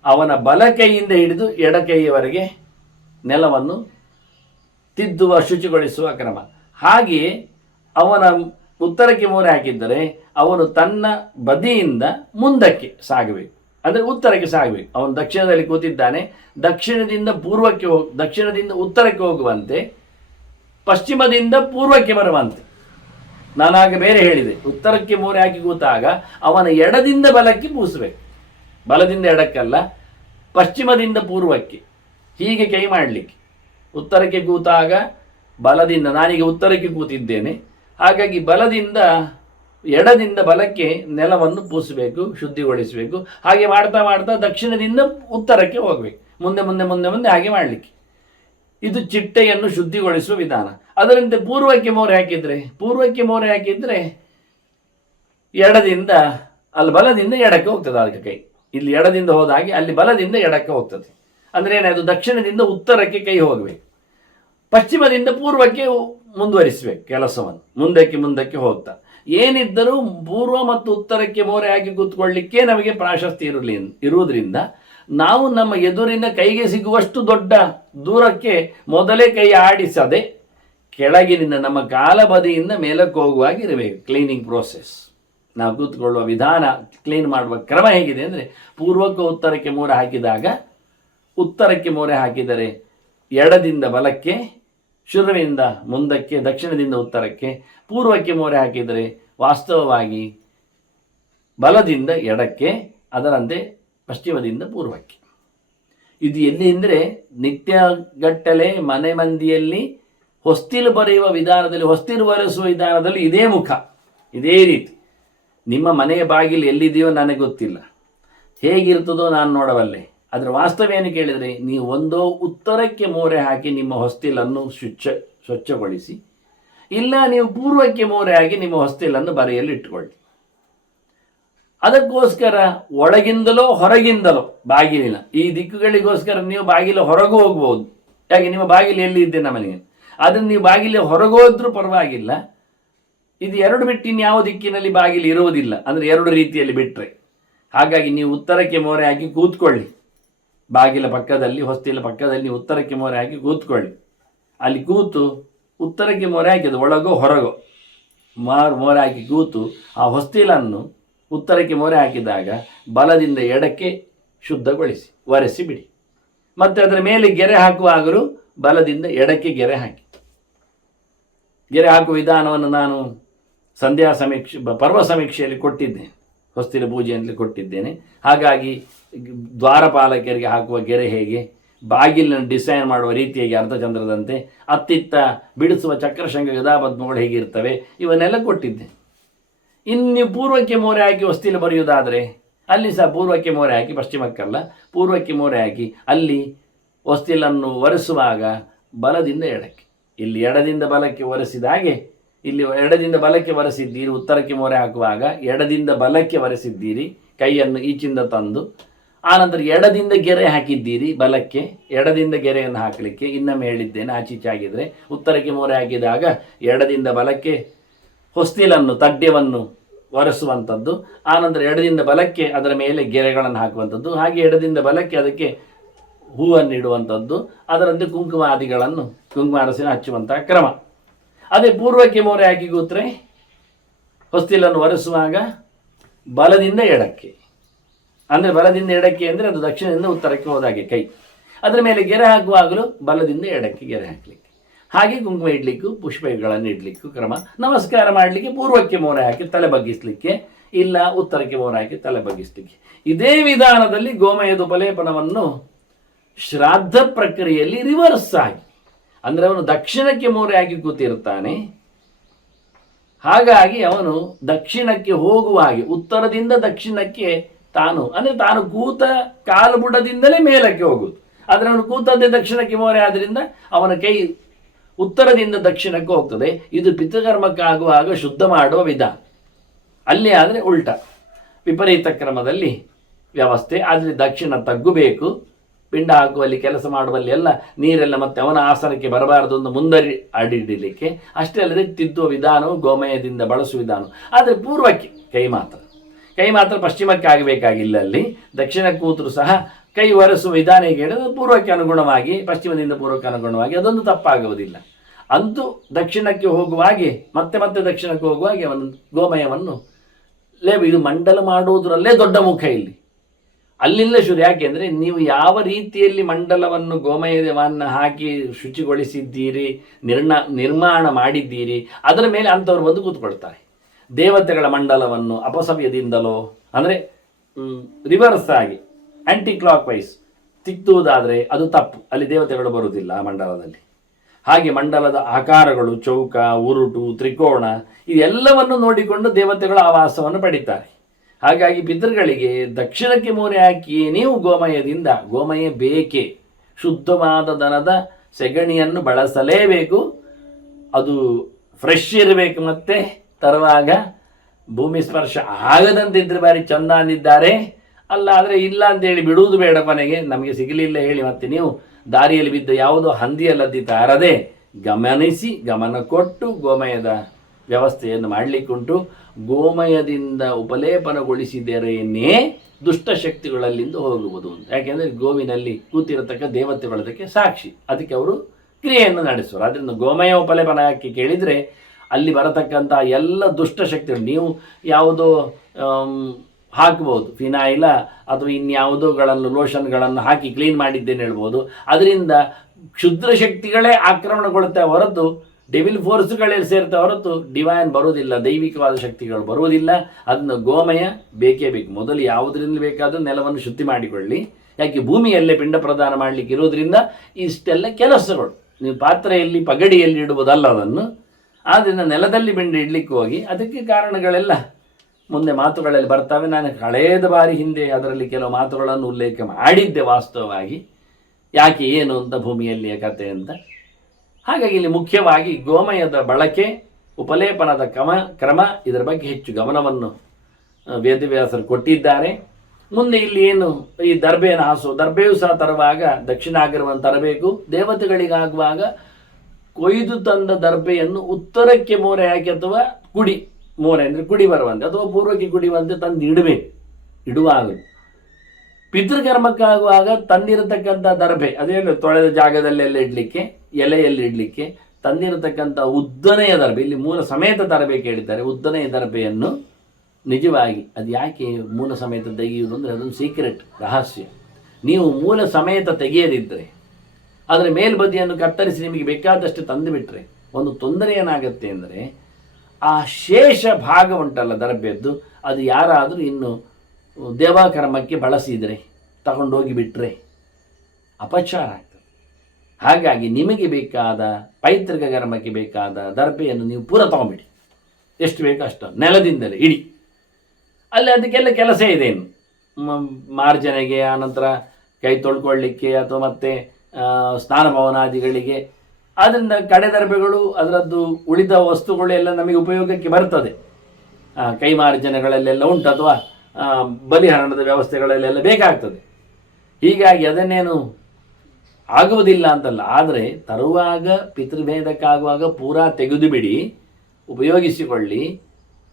ಅವನ ಬಲಕೈಯಿಂದ ಹಿಡಿದು ಎಡಕೈಯವರೆಗೆ ನೆಲವನ್ನು ತಿದ್ದುವ, ಶುಚಿಗೊಳಿಸುವ ಕ್ರಮ. ಹಾಗೆಯೇ ಅವನ ಉತ್ತರಕ್ಕೆ ಮೋರೆ ಹಾಕಿದ್ದರೆ ಅವನು ತನ್ನ ಬದಿಯಿಂದ ಮುಂದಕ್ಕೆ ಸಾಗಬೇಕು, ಅಂದರೆ ಉತ್ತರಕ್ಕೆ ಸಾಗಬೇಕು. ಅವನು ದಕ್ಷಿಣದಲ್ಲಿ ಕೂತಿದ್ದಾನೆ, ದಕ್ಷಿಣದಿಂದ ಉತ್ತರಕ್ಕೆ ಹೋಗುವಂತೆ, ಪಶ್ಚಿಮದಿಂದ ಪೂರ್ವಕ್ಕೆ ಬರುವಂತೆ. ನಾನಾಗ ಬೇರೆ ಹೇಳಿದೆ, ಉತ್ತರಕ್ಕೆ ಮೋರೆ ಹಾಕಿ ಕೂತಾಗ ಅವನ ಎಡದಿಂದ ಬಲಕ್ಕೆ ಪೂಸಬೇಕು, ಬಲದಿಂದ ಎಡಕ್ಕಲ್ಲ, ಪಶ್ಚಿಮದಿಂದ ಪೂರ್ವಕ್ಕೆ, ಹೀಗೆ ಕೈ ಮಾಡಲಿಕ್ಕೆ. ಉತ್ತರಕ್ಕೆ ಕೂತಾಗ ಬಲದಿಂದ, ನಾನೀಗ ಉತ್ತರಕ್ಕೆ ಕೂತಿದ್ದೇನೆ, ಹಾಗಾಗಿ ಎಡದಿಂದ ಬಲಕ್ಕೆ ನೆಲವನ್ನು ಪೂಸಬೇಕು, ಶುದ್ಧಿಗೊಳಿಸಬೇಕು. ಹಾಗೆ ಮಾಡ್ತಾ ದಕ್ಷಿಣದಿಂದ ಉತ್ತರಕ್ಕೆ ಹೋಗಬೇಕು, ಮುಂದೆ ಹಾಗೆ ಮಾಡಲಿಕ್ಕೆ. ಇದು ಚಿಟ್ಟೆಯನ್ನು ಶುದ್ಧಿಗೊಳಿಸುವ ವಿಧಾನ. ಅದರಂತೆ ಪೂರ್ವಕ್ಕೆ ಮೋರೆ ಹಾಕಿದರೆ ಎಡದಿಂದ ಅಲ್ಲಿ ಬಲದಿಂದ ಎಡಕ್ಕೆ ಹೋಗ್ತದೆ. ಅದಕ್ಕೆ ಕೈ ಇಲ್ಲಿ ಎಡದಿಂದ ಹೋದ ಹಾಗೆ ಅಲ್ಲಿ ಬಲದಿಂದ ಎಡಕ್ಕೆ ಹೋಗ್ತದೆ. ಅಂದರೆ ಏನಾಯಿತು, ದಕ್ಷಿಣದಿಂದ ಉತ್ತರಕ್ಕೆ ಕೈ ಹೋಗಬೇಕು, ಪಶ್ಚಿಮದಿಂದ ಪೂರ್ವಕ್ಕೆ ಮುಂದುವರಿಸಬೇಕು ಕೆಲಸವನ್ನು, ಮುಂದಕ್ಕೆ ಹೋಗ್ತಾ. ಏನಿದ್ದರೂ ಪೂರ್ವ ಮತ್ತು ಉತ್ತರಕ್ಕೆ ಮೋರೆ ಹಾಕಿ ಕೂತ್ಕೊಳ್ಳಿಕ್ಕೆ ನಮಗೆ ಪ್ರಾಶಸ್ತ್ಯ ಇರುವುದರಿಂದ ನಾವು ನಮ್ಮ ಎದುರಿನ ಕೈಗೆ ಸಿಗುವಷ್ಟು ದೊಡ್ಡ ದೂರಕ್ಕೆ ಮೊದಲೇ ಕೈ ಆಡಿಸದೆ ಕೆಳಗಿನಿಂದ ನಮ್ಮ ಕಾಲ ಬದಿಯಿಂದ ಮೇಲಕ್ಕೆ ಹೋಗುವಾಗಿರಬೇಕು. ಕ್ಲೀನಿಂಗ್ ಪ್ರೋಸೆಸ್, ನಾವು ಕೂತ್ಕೊಳ್ಳುವ ವಿಧಾನ, ಕ್ಲೀನ್ ಮಾಡುವ ಕ್ರಮ ಹೇಗಿದೆ ಅಂದರೆ, ಪೂರ್ವಕ್ಕೆ ಉತ್ತರಕ್ಕೆ ಮೋರೆ ಹಾಕಿದಾಗ, ಉತ್ತರಕ್ಕೆ ಮೋರೆ ಹಾಕಿದರೆ ಎಡದಿಂದ ಬಲಕ್ಕೆ, ಶುರುವಿನಿಂದ ಮುಂದಕ್ಕೆ, ದಕ್ಷಿಣದಿಂದ ಉತ್ತರಕ್ಕೆ. ಪೂರ್ವಕ್ಕೆ ಮೋರೆ ಹಾಕಿದರೆ ವಾಸ್ತವವಾಗಿ ಬಲದಿಂದ ಎಡಕ್ಕೆ, ಅದರಂತೆ ಪಶ್ಚಿಮದಿಂದ ಪೂರ್ವಕ್ಕೆ. ಇದು ಎಲ್ಲಿ ಅಂದರೆ, ನಿತ್ಯಗಟ್ಟಲೆ ಮನೆ ಮಂದಿಯಲ್ಲಿ ಹೊಸ್ತಿಲು ಬರೆಯುವ ವಿಧಾನದಲ್ಲಿ, ಹೊಸ್ತಿಲು ಬರೆಸುವ ವಿಧಾನದಲ್ಲಿ ಇದೇ ಮುಖ, ಇದೇ ರೀತಿ. ನಿಮ್ಮ ಮನೆಯ ಬಾಗಿಲು ಎಲ್ಲಿದೆಯೋ ನನಗೆ ಗೊತ್ತಿಲ್ಲ, ಹೇಗಿರ್ತದೋ ನಾನು ನೋಡಬಲ್ಲೆ. ಅದರ ವಾಸ್ತವ ಏನು ಕೇಳಿದರೆ, ನೀವು ಒಂದೋ ಉತ್ತರಕ್ಕೆ ಮೋರೆ ಹಾಕಿ ನಿಮ್ಮ ಹೊಸ್ತಿಲನ್ನು ಸ್ವಚ್ಛಗೊಳಿಸಿ, ಇಲ್ಲ ನೀವು ಪೂರ್ವಕ್ಕೆ ಮೋರೆ ಹಾಕಿ ನಿಮ್ಮ ಹೊಸ್ತಿಲನ್ನು ಬರೆಯಲ್ಲಿ ಇಟ್ಟುಕೊಳ್ಳಿ. ಅದಕ್ಕೋಸ್ಕರ ಒಳಗಿಂದಲೋ ಹೊರಗಿಂದಲೋ ಬಾಗಿಲಿನ ಈ ದಿಕ್ಕುಗಳಿಗೋಸ್ಕರ ನೀವು ಬಾಗಿಲು ಹೊರಗೂ ಹೋಗ್ಬೋದು. ಯಾಕೆ, ನಿಮ್ಮ ಬಾಗಿಲು ಎಲ್ಲಿ ಇದ್ದೆ ನಮ್ಮನೆಗೆ, ಅದನ್ನು ನೀವು ಬಾಗಿಲು ಹೊರಗೋದ್ರೂ ಪರವಾಗಿಲ್ಲ. ಇದು ಎರಡು ಬಿಟ್ಟು ಇನ್ಯಾವ ದಿಕ್ಕಿನಲ್ಲಿ ಬಾಗಿಲು ಇರುವುದಿಲ್ಲ, ಅಂದರೆ ಎರಡು ರೀತಿಯಲ್ಲಿ ಬಿಟ್ಟರೆ. ಹಾಗಾಗಿ ನೀವು ಉತ್ತರಕ್ಕೆ ಮೋರೆ ಹಾಕಿ ಕೂತ್ಕೊಳ್ಳಿ, ಬಾಗಿಲ ಪಕ್ಕದಲ್ಲಿ ಹೊಸ್ತಿಲ ಪಕ್ಕದಲ್ಲಿ ನೀವು ಉತ್ತರಕ್ಕೆ ಮೋರೆ ಹಾಕಿ ಕೂತ್ಕೊಳ್ಳಿ. ಅಲ್ಲಿ ಕೂತು ಉತ್ತರಕ್ಕೆ ಮೋರೆ ಹಾಕಿದ್ದು ಒಳಗೋ ಹೊರಗೋ ಮೋರೆ ಹಾಕಿ ಕೂತು ಆ ಹೊಸ್ತಿಲನ್ನು ಉತ್ತರಕ್ಕೆ ಮೋರೆ ಹಾಕಿದಾಗ ಬಲದಿಂದ ಎಡಕ್ಕೆ ಶುದ್ಧಗೊಳಿಸಿ ಒರೆಸಿ ಬಿಡಿ. ಮತ್ತು ಅದರ ಮೇಲೆ ಗೆರೆ ಹಾಕುವಾಗಲೂ ಬಲದಿಂದ ಎಡಕ್ಕೆ ಗೆರೆ ಹಾಕಿ. ಗೆರೆ ಹಾಕುವ ವಿಧಾನವನ್ನು ನಾನು ಸಂಧ್ಯಾ ಪರ್ವ ಸಮೀಕ್ಷೆಯಲ್ಲಿ ಕೊಟ್ಟಿದ್ದೇನೆ, ಹೊಸ್ತಿಲ ಪೂಜೆಯಲ್ಲಿ ಕೊಟ್ಟಿದ್ದೇನೆ. ಹಾಗಾಗಿ ದ್ವಾರಪಾಲಕರಿಗೆ ಹಾಕುವ ಗೆರೆ ಹೇಗೆ, ಬಾಗಿಲನ್ನು ಡಿಸೈನ್ ಮಾಡುವ ರೀತಿ ಹೇಗೆ, ಅರ್ಧಚಂದ್ರದಂತೆ ಅತ್ತಿತ್ತ ಬಿಡಿಸುವ ಚಕ್ರಶಂಗ ಗದಾಪದ್ಮಗಳು ಹೇಗಿರ್ತವೆ, ಇವನ್ನೆಲ್ಲ ಕೊಟ್ಟಿದ್ದೆ. ಇನ್ನು ಪೂರ್ವಕ್ಕೆ ಮೋರೆ ಹಾಕಿ ಹೊಸ್ತಿಲು ಬರೆಯುವುದಾದರೆ ಅಲ್ಲಿ ಸಹ ಪೂರ್ವಕ್ಕೆ ಮೋರೆ ಹಾಕಿ, ಪಶ್ಚಿಮಕ್ಕಲ್ಲ ಪೂರ್ವಕ್ಕೆ ಮೋರೆ ಹಾಕಿ ಅಲ್ಲಿ ಹೊಸ್ತಿಲನ್ನು ಒರೆಸುವಾಗ ಬಲದಿಂದ ಎಡಕ್ಕೆ, ಇಲ್ಲಿ ಎಡದಿಂದ ಬಲಕ್ಕೆ ಒರೆಸಿದ ಹಾಗೆ ಇಲ್ಲಿ ಎಡದಿಂದ ಬಲಕ್ಕೆ ಒರೆಸಿದ್ದೀರಿ. ಉತ್ತರಕ್ಕೆ ಮೋರೆ ಹಾಕುವಾಗ ಎಡದಿಂದ ಬಲಕ್ಕೆ ಒರೆಸಿದ್ದೀರಿ, ಕೈಯನ್ನು ಈಚಿಂದ ತಂದು. ಆನಂತರ ಎಡದಿಂದ ಗೆರೆ ಹಾಕಿದ್ದೀರಿ ಬಲಕ್ಕೆ, ಎಡದಿಂದ ಗೆರೆಯನ್ನು ಹಾಕಲಿಕ್ಕೆ ಇನ್ನೊಮ್ಮೆ ಹೇಳಿದ್ದೇನೆ, ಆಚೀಚಾಗಿದ್ದರೆ ಉತ್ತರಕ್ಕೆ ಮೋರೆ ಹಾಕಿದಾಗ ಎಡದಿಂದ ಬಲಕ್ಕೆ ಹೊಸ್ತಿಲನ್ನು ತಡ್ಯವನ್ನು ಒರೆಸುವಂಥದ್ದು, ಆನಂತರ ಎಡದಿಂದ ಬಲಕ್ಕೆ ಅದರ ಮೇಲೆ ಗೆರೆಗಳನ್ನು ಹಾಕುವಂಥದ್ದು, ಹಾಗೆ ಎಡದಿಂದ ಬಲಕ್ಕೆ ಅದಕ್ಕೆ ಹೂವನ್ನು ಇಡುವಂಥದ್ದು, ಅದರಂತೆ ಕುಂಕುಮಾದಿಗಳನ್ನು ಕುಂಕುಮ ಅರಸಿನ ಹಚ್ಚುವಂತಹ ಕ್ರಮ. ಅದೇ ಪೂರ್ವಕ್ಕೆ ಮೋರೆ ಹಾಕಿ ಕೂತ್ರೆ ಹೊಸ್ತಿಲನ್ನು ಒರೆಸುವಾಗ ಬಲದಿಂದ ಎಡಕ್ಕೆ, ಅಂದರೆ ಬಲದಿಂದ ಎಡಕ್ಕೆ ಅಂದರೆ ಅದು ದಕ್ಷಿಣದಿಂದ ಉತ್ತರಕ್ಕೆ ಹೋದಾಗೆ ಕೈ, ಅದರ ಮೇಲೆ ಗೆರೆ ಹಾಕುವಾಗಲೂ ಬಲದಿಂದ ಎಡಕ್ಕೆ ಗೆರೆ ಹಾಕಲಿಕ್ಕೆ. ಹಾಗೆ ಕುಂಕುಮ ಇಡಲಿಕ್ಕೂ ಪುಷ್ಪಗಳನ್ನು ಇಡಲಿಕ್ಕೂ ಕ್ರಮ. ನಮಸ್ಕಾರ ಮಾಡಲಿಕ್ಕೆ ಪೂರ್ವಕ್ಕೆ ಮೋರೆ ಹಾಕಿ ತಲೆ ಬಗ್ಗಿಸಲಿಕ್ಕೆ, ಇಲ್ಲ ಉತ್ತರಕ್ಕೆ ಮೋರೆ ಹಾಕಿ ತಲೆ ಬಗ್ಗಿಸಲಿಕ್ಕೆ. ಇದೇ ವಿಧಾನದಲ್ಲಿ ಗೋಮಯದ ಉಪಲೇಪನವನ್ನು ಶ್ರಾದ್ದ ಪ್ರಕ್ರಿಯೆಯಲ್ಲಿ ರಿವರ್ಸ್ ಆಗಿ, ಅಂದರೆ ಅವನು ದಕ್ಷಿಣಕ್ಕೆ ಮೋರೆ ಹಾಕಿ ಕೂತಿರ್ತಾನೆ, ಹಾಗಾಗಿ ಅವನು ದಕ್ಷಿಣಕ್ಕೆ ಹೋಗುವ ಹಾಗೆ ಉತ್ತರದಿಂದ ದಕ್ಷಿಣಕ್ಕೆ ತಾನು ಕೂತ ಕಾಲು ಬುಡದಿಂದಲೇ ಮೇಲಕ್ಕೆ ಹೋಗುವುದು. ಆದರೆ ಅವನು ಕೂತದ್ದೇ ದಕ್ಷಿಣಕ್ಕೆ ಮೋರೆ ಆದ್ದರಿಂದ ಅವನ ಕೈ ಉತ್ತರದಿಂದ ದಕ್ಷಿಣಕ್ಕೆ ಹೋಗ್ತದೆ. ಇದು ಪಿತೃಕರ್ಮಕ್ಕಾಗುವಾಗ ಶುದ್ಧ ಮಾಡುವ ವಿಧಾನ. ಅಲ್ಲಿ ಆದರೆ ಉಲ್ಟ, ವಿಪರೀತ ಕ್ರಮದಲ್ಲಿ ವ್ಯವಸ್ಥೆ. ಆದರೆ ದಕ್ಷಿಣ ತಗ್ಗಬೇಕು, ಪಿಂಡ ಹಾಕುವಲ್ಲಿ ಕೆಲಸ ಮಾಡುವಲ್ಲಿ ಎಲ್ಲ ನೀರೆಲ್ಲ ಮತ್ತೆ ಅವನ ಆಸನಕ್ಕೆ ಬರಬಾರದು ಅಂತ ಮುಂದರಿ ಅಡಿಡಲಿಕ್ಕೆ. ಅಷ್ಟೇ ಅಲ್ಲದೆ ತಿದ್ದುವ ವಿಧಾನವು ಗೋಮಯದಿಂದ ಬಳಸುವ ವಿಧಾನ. ಆದರೆ ಪೂರ್ವಕ್ಕೆ ಕೈ ಮಾತ್ರ ಪಶ್ಚಿಮಕ್ಕೆ ಆಗಬೇಕಾಗಿಲ್ಲ. ಅಲ್ಲಿ ದಕ್ಷಿಣ ಕೂತರು ಸಹ ಕೈ ಒರೆಸುವ ವಿಧಾನ ಹೇಗೆ ಹೇಳಿದ್ರೆ ಪೂರ್ವಕ್ಕೆ ಅನುಗುಣವಾಗಿ, ಪಶ್ಚಿಮದಿಂದ ಪೂರ್ವಕ್ಕೆ ಅನುಗುಣವಾಗಿ, ಅದೊಂದು ತಪ್ಪಾಗುವುದಿಲ್ಲ. ಅಂತೂ ದಕ್ಷಿಣಕ್ಕೆ ಹೋಗುವಾಗೆ ಮತ್ತೆ ದಕ್ಷಿಣಕ್ಕೆ ಹೋಗುವಾಗೆ ಅವನು ಗೋಮಯವನ್ನು ಇದು ಮಂಡಲ ಮಾಡುವುದರಲ್ಲೇ ದೊಡ್ಡ ಮುಖ ಇಲ್ಲಿ, ಅಲ್ಲಿಂದ ಶುರು. ಯಾಕೆಂದರೆ ನೀವು ಯಾವ ರೀತಿಯಲ್ಲಿ ಮಂಡಲವನ್ನು ಗೋಮಯವನ್ನು ಹಾಕಿ ಶುಚಿಗೊಳಿಸಿದ್ದೀರಿ, ನಿರ್ಮಾಣ ಮಾಡಿದ್ದೀರಿ, ಅದರ ಮೇಲೆ ಅಂಥವ್ರು ಬಂದು ಕೂತ್ಕೊಳ್ತಾರೆ. ದೇವತೆಗಳ ಮಂಡಲವನ್ನು ಅಪಸವ್ಯದಿಂದಲೋ ಅಂದರೆ ರಿವರ್ಸ್ ಆಗಿ ಆ್ಯಂಟಿ ಕ್ಲಾಕ್ ವೈಸ್ ತಿಕ್ಕುವುದಾದರೆ ಅದು ತಪ್ಪು, ಅಲ್ಲಿ ದೇವತೆಗಳು ಬರುವುದಿಲ್ಲ ಆ ಮಂಡಲದಲ್ಲಿ. ಹಾಗೆ ಮಂಡಲದ ಆಕಾರಗಳು, ಚೌಕ, ಉರುಟು, ತ್ರಿಕೋಣ ಇವೆಲ್ಲವನ್ನು ನೋಡಿಕೊಂಡು ದೇವತೆಗಳ ಆವಾಸವನ್ನು ಪಡೀತಾರೆ. ಹಾಗಾಗಿ ಪಿತೃಗಳಿಗೆ ದಕ್ಷಿಣಕ್ಕೆ ಮೋರೆ ಹಾಕಿ ನೀವು ಗೋಮಯ ಬೇಕೆ, ಶುದ್ಧವಾದ ದನದ ಸೆಗಣಿಯನ್ನು ಬಳಸಲೇಬೇಕು. ಅದು ಫ್ರೆಶ್ ಇರಬೇಕು, ಮತ್ತೆ ತರುವಾಗ ಭೂಮಿ ಸ್ಪರ್ಶ ಆಗದಂತಿದ್ರೆ ಬಾರಿ ಚಂದ ಅಂದಿದ್ದಾರೆ. ಅಲ್ಲ ಆದರೆ ಇಲ್ಲ ಅಂತೇಳಿ ಬಿಡುವುದು ಬೇಡ, ಕೊನೆಗೆ ನಮಗೆ ಸಿಗಲಿಲ್ಲ ಹೇಳಿ ಮತ್ತೆ ನೀವು ದಾರಿಯಲ್ಲಿ ಬಿದ್ದ ಯಾವುದೋ ಹಂದಿಯಲ್ಲದ್ದಿ ತಾರದೆ ಗಮನ ಕೊಟ್ಟು ಗೋಮಯದ ವ್ಯವಸ್ಥೆಯನ್ನು ಮಾಡಲಿಕ್ಕುಂಟು. ಗೋಮಯದಿಂದ ಉಪಲೇಪನಗೊಳಿಸಿದರೇನೇ ದುಷ್ಟಶಕ್ತಿಗಳಲ್ಲಿಂದ ಹೋಗುವುದು. ಯಾಕೆಂದರೆ ಗೋವಿನಲ್ಲಿ ಕೂತಿರತಕ್ಕ ದೇವತೆಗಳದಕ್ಕೆ ಸಾಕ್ಷಿ, ಅದಕ್ಕೆ ಅವರು ಕ್ರಿಯೆಯನ್ನು ನಡೆಸುವರು. ಅದರಿಂದ ಗೋಮಯ ಉಪಲೇಪನ ಹಾಕಿ ಕೇಳಿದರೆ ಅಲ್ಲಿ ಬರತಕ್ಕಂಥ ಎಲ್ಲ ದುಷ್ಟಶಕ್ತಿಗಳು ನೀವು ಯಾವುದೋ ಹಾಕ್ಬೋದು, ಫಿನಾಯಿಲ ಅಥವಾ ಇನ್ಯಾವುದೋಗಳನ್ನು ಲೋಷನ್ಗಳನ್ನು ಹಾಕಿ ಕ್ಲೀನ್ ಮಾಡಿದ್ದೇನೆ ಹೇಳ್ಬೋದು. ಅದರಿಂದ ಕ್ಷುದ್ರ ಶಕ್ತಿಗಳೇ ಆಕ್ರಮಣಗೊಳ್ಳುತ್ತೆ ಹೊರತು ಡೆವಿಲ್ ಫೋರ್ಸ್ಗಳೇ ಸೇರ್ತಾ ಹೊರತು ಡಿವೈನ್ ಬರುವುದಿಲ್ಲ, ದೈವಿಕವಾದ ಶಕ್ತಿಗಳು ಬರುವುದಿಲ್ಲ. ಅದನ್ನು ಗೋಮಯ ಬೇಕೇ ಬೇಕು. ಮೊದಲು ಯಾವುದರಿಂದ ಬೇಕಾದರೂ ನೆಲವನ್ನು ಶುದ್ಧಿ ಮಾಡಿಕೊಳ್ಳಿ. ಯಾಕೆ ಭೂಮಿಯಲ್ಲೇ ಪಿಂಡ ಪ್ರದಾನ ಮಾಡಲಿಕ್ಕೆ ಇರೋದ್ರಿಂದ ಇಷ್ಟೆಲ್ಲ ಕೆಲಸಗಳು. ನೀವು ಪಾತ್ರೆಯಲ್ಲಿ ಪಗಡಿಯಲ್ಲಿ ಇಡುವುದಲ್ಲ ಅದನ್ನು, ಆದ್ದರಿಂದ ನೆಲದಲ್ಲಿ ಪಿಂಡ ಇಡಲಿಕ್ಕೆ ಹೋಗಿ ಅದಕ್ಕೆ ಕಾರಣಗಳೆಲ್ಲ ಮುಂದೆ ಮಾತುಗಳಲ್ಲಿ ಬರ್ತವೆ. ನಾನು ಕಳೆದ ಬಾರಿ ಹಿಂದೆ ಅದರಲ್ಲಿ ಕೆಲವು ಮಾತುಗಳನ್ನು ಉಲ್ಲೇಖ ಮಾಡಿದ್ದೆ ವಾಸ್ತವವಾಗಿ, ಯಾಕೆ ಏನು ಅಂತ ಭೂಮಿಯಲ್ಲಿಯ ಕಥೆ ಅಂತ. ಹಾಗಾಗಿ ಇಲ್ಲಿ ಮುಖ್ಯವಾಗಿ ಗೋಮಯದ ಬಳಕೆ, ಉಪಲೇಪನದ ಕ್ರಮ ಇದರ ಬಗ್ಗೆ ಹೆಚ್ಚು ಗಮನವನ್ನು ವೇದವ್ಯಾಸರು ಕೊಟ್ಟಿದ್ದಾರೆ. ಮುಂದೆ ಇಲ್ಲಿ ಏನು ಈ ದರ್ಬೆಯನ್ನು ದರ್ಬೆಯೂ ಸಹ ತರುವಾಗ ದಕ್ಷಿಣಾಗ್ರವನ್ನು ತರಬೇಕು. ದೇವತೆಗಳಿಗಾಗುವಾಗ ಕೊಯ್ದು ತಂದ ದರ್ಬೆಯನ್ನು ಉತ್ತರಕ್ಕೆ ಮೋರೆ ಹಾಕಿ ಅಥವಾ ಕುಡಿ ಮೋರೆ ಅಂದರೆ ಕುಡಿ ಬರುವಂತೆ ಅಥವಾ ಪೂರ್ವಕ್ಕೆ ಕುಡಿಯುವಂತೆ ತಂದು ಇಡಬೇಕು. ಇಡುವಾಗಲು ಪಿತೃಕರ್ಮಕ್ಕಾಗುವಾಗ ತಂದಿರತಕ್ಕಂಥ ದರ್ಬೆ, ಅದೇನು ತೊಳೆದ ಜಾಗದಲ್ಲೆಲ್ಲ ಇಡಲಿಕ್ಕೆ, ಎಲೆಯಲ್ಲಿ ಇಡಲಿಕ್ಕೆ ತಂದಿರತಕ್ಕಂಥ ಉದ್ದನೆಯ ದರ್ಬೆ, ಇಲ್ಲಿ ಮೂಲ ಸಮೇತ ತರಬೇಕು ಹೇಳಿದ್ದಾರೆ. ಉದ್ದನೆಯ ದರ್ಬೆಯನ್ನು ನಿಜವಾಗಿ ಅದು ಯಾಕೆ ಮೂಲ ಸಮೇತ ತೆಗೆಯುವುದು ಅಂದರೆ ಅದೊಂದು ಸೀಕ್ರೆಟ್, ರಹಸ್ಯ. ನೀವು ಮೂಲ ಸಮೇತ ತೆಗೆಯದಿದ್ದರೆ ಅದರ ಮೇಲ್ಬದಿಯನ್ನು ಕತ್ತರಿಸಿ ನಿಮಗೆ ಬೇಕಾದಷ್ಟು ತಂದು ಬಿಟ್ಟರೆ ಒಂದು ತೊಂದರೆ ಏನಾಗುತ್ತೆ ಅಂದರೆ ಆ ಶೇಷ ಭಾಗ ಉಂಟಲ್ಲ ದರ್ಬೆದ್ದು, ಅದು ಯಾರಾದರೂ ಇನ್ನು ದೇವಕರ್ಮಕ್ಕೆ ಬಳಸಿದರೆ ತಗೊಂಡೋಗಿ ಬಿಟ್ಟರೆ ಅಪಚಾರ ಆಗ್ತದೆ. ಹಾಗಾಗಿ ನಿಮಗೆ ಬೇಕಾದ ಪೈತೃಕ ಕರ್ಮಕ್ಕೆ ಬೇಕಾದ ದರ್ಬೆಯನ್ನು ನೀವು ಪೂರ ತಗೊಂಬಿಡಿ, ಎಷ್ಟು ಬೇಕೋ ಅಷ್ಟು ನೆಲದಿಂದಲೇ ಇಡಿ. ಅಲ್ಲಿ ಅದಕ್ಕೆಲ್ಲ ಕೆಲಸ ಇದೆ, ಏನು ಮಾರ್ಜನೆಗೆ, ಆನಂತರ ಕೈ ತೊಳ್ಕೊಳ್ಳಿಕ್ಕೆ ಅಥವಾ ಮತ್ತೆ ಸ್ನಾನ ಭವನಾದಿಗಳಿಗೆ. ಆದ್ದರಿಂದ ಕಡೆ ದರ್ಬೆಗಳು ಅದರದ್ದು ಉಳಿದ ವಸ್ತುಗಳು ಎಲ್ಲ ನಮಗೆ ಉಪಯೋಗಕ್ಕೆ ಬರ್ತದೆ. ಕೈ ಮಾರ್ಜನೆಗಳಲ್ಲೆಲ್ಲ ಉಂಟು ಅಥವಾ ಬಲಿಹರಣದ ವ್ಯವಸ್ಥೆಗಳಲ್ಲೆಲ್ಲ ಬೇಕಾಗ್ತದೆ. ಹೀಗಾಗಿ ಅದನ್ನೇನು ಆಗುವುದಿಲ್ಲ ಅಂತಲ್ಲ, ಆದರೆ ತರುವಾಗ ಪಿತೃಭೇದಕ್ಕಾಗುವಾಗ ಪೂರಾ ತೆಗೆದು ಬಿಡಿ, ಉಪಯೋಗಿಸಿಕೊಳ್ಳಿ.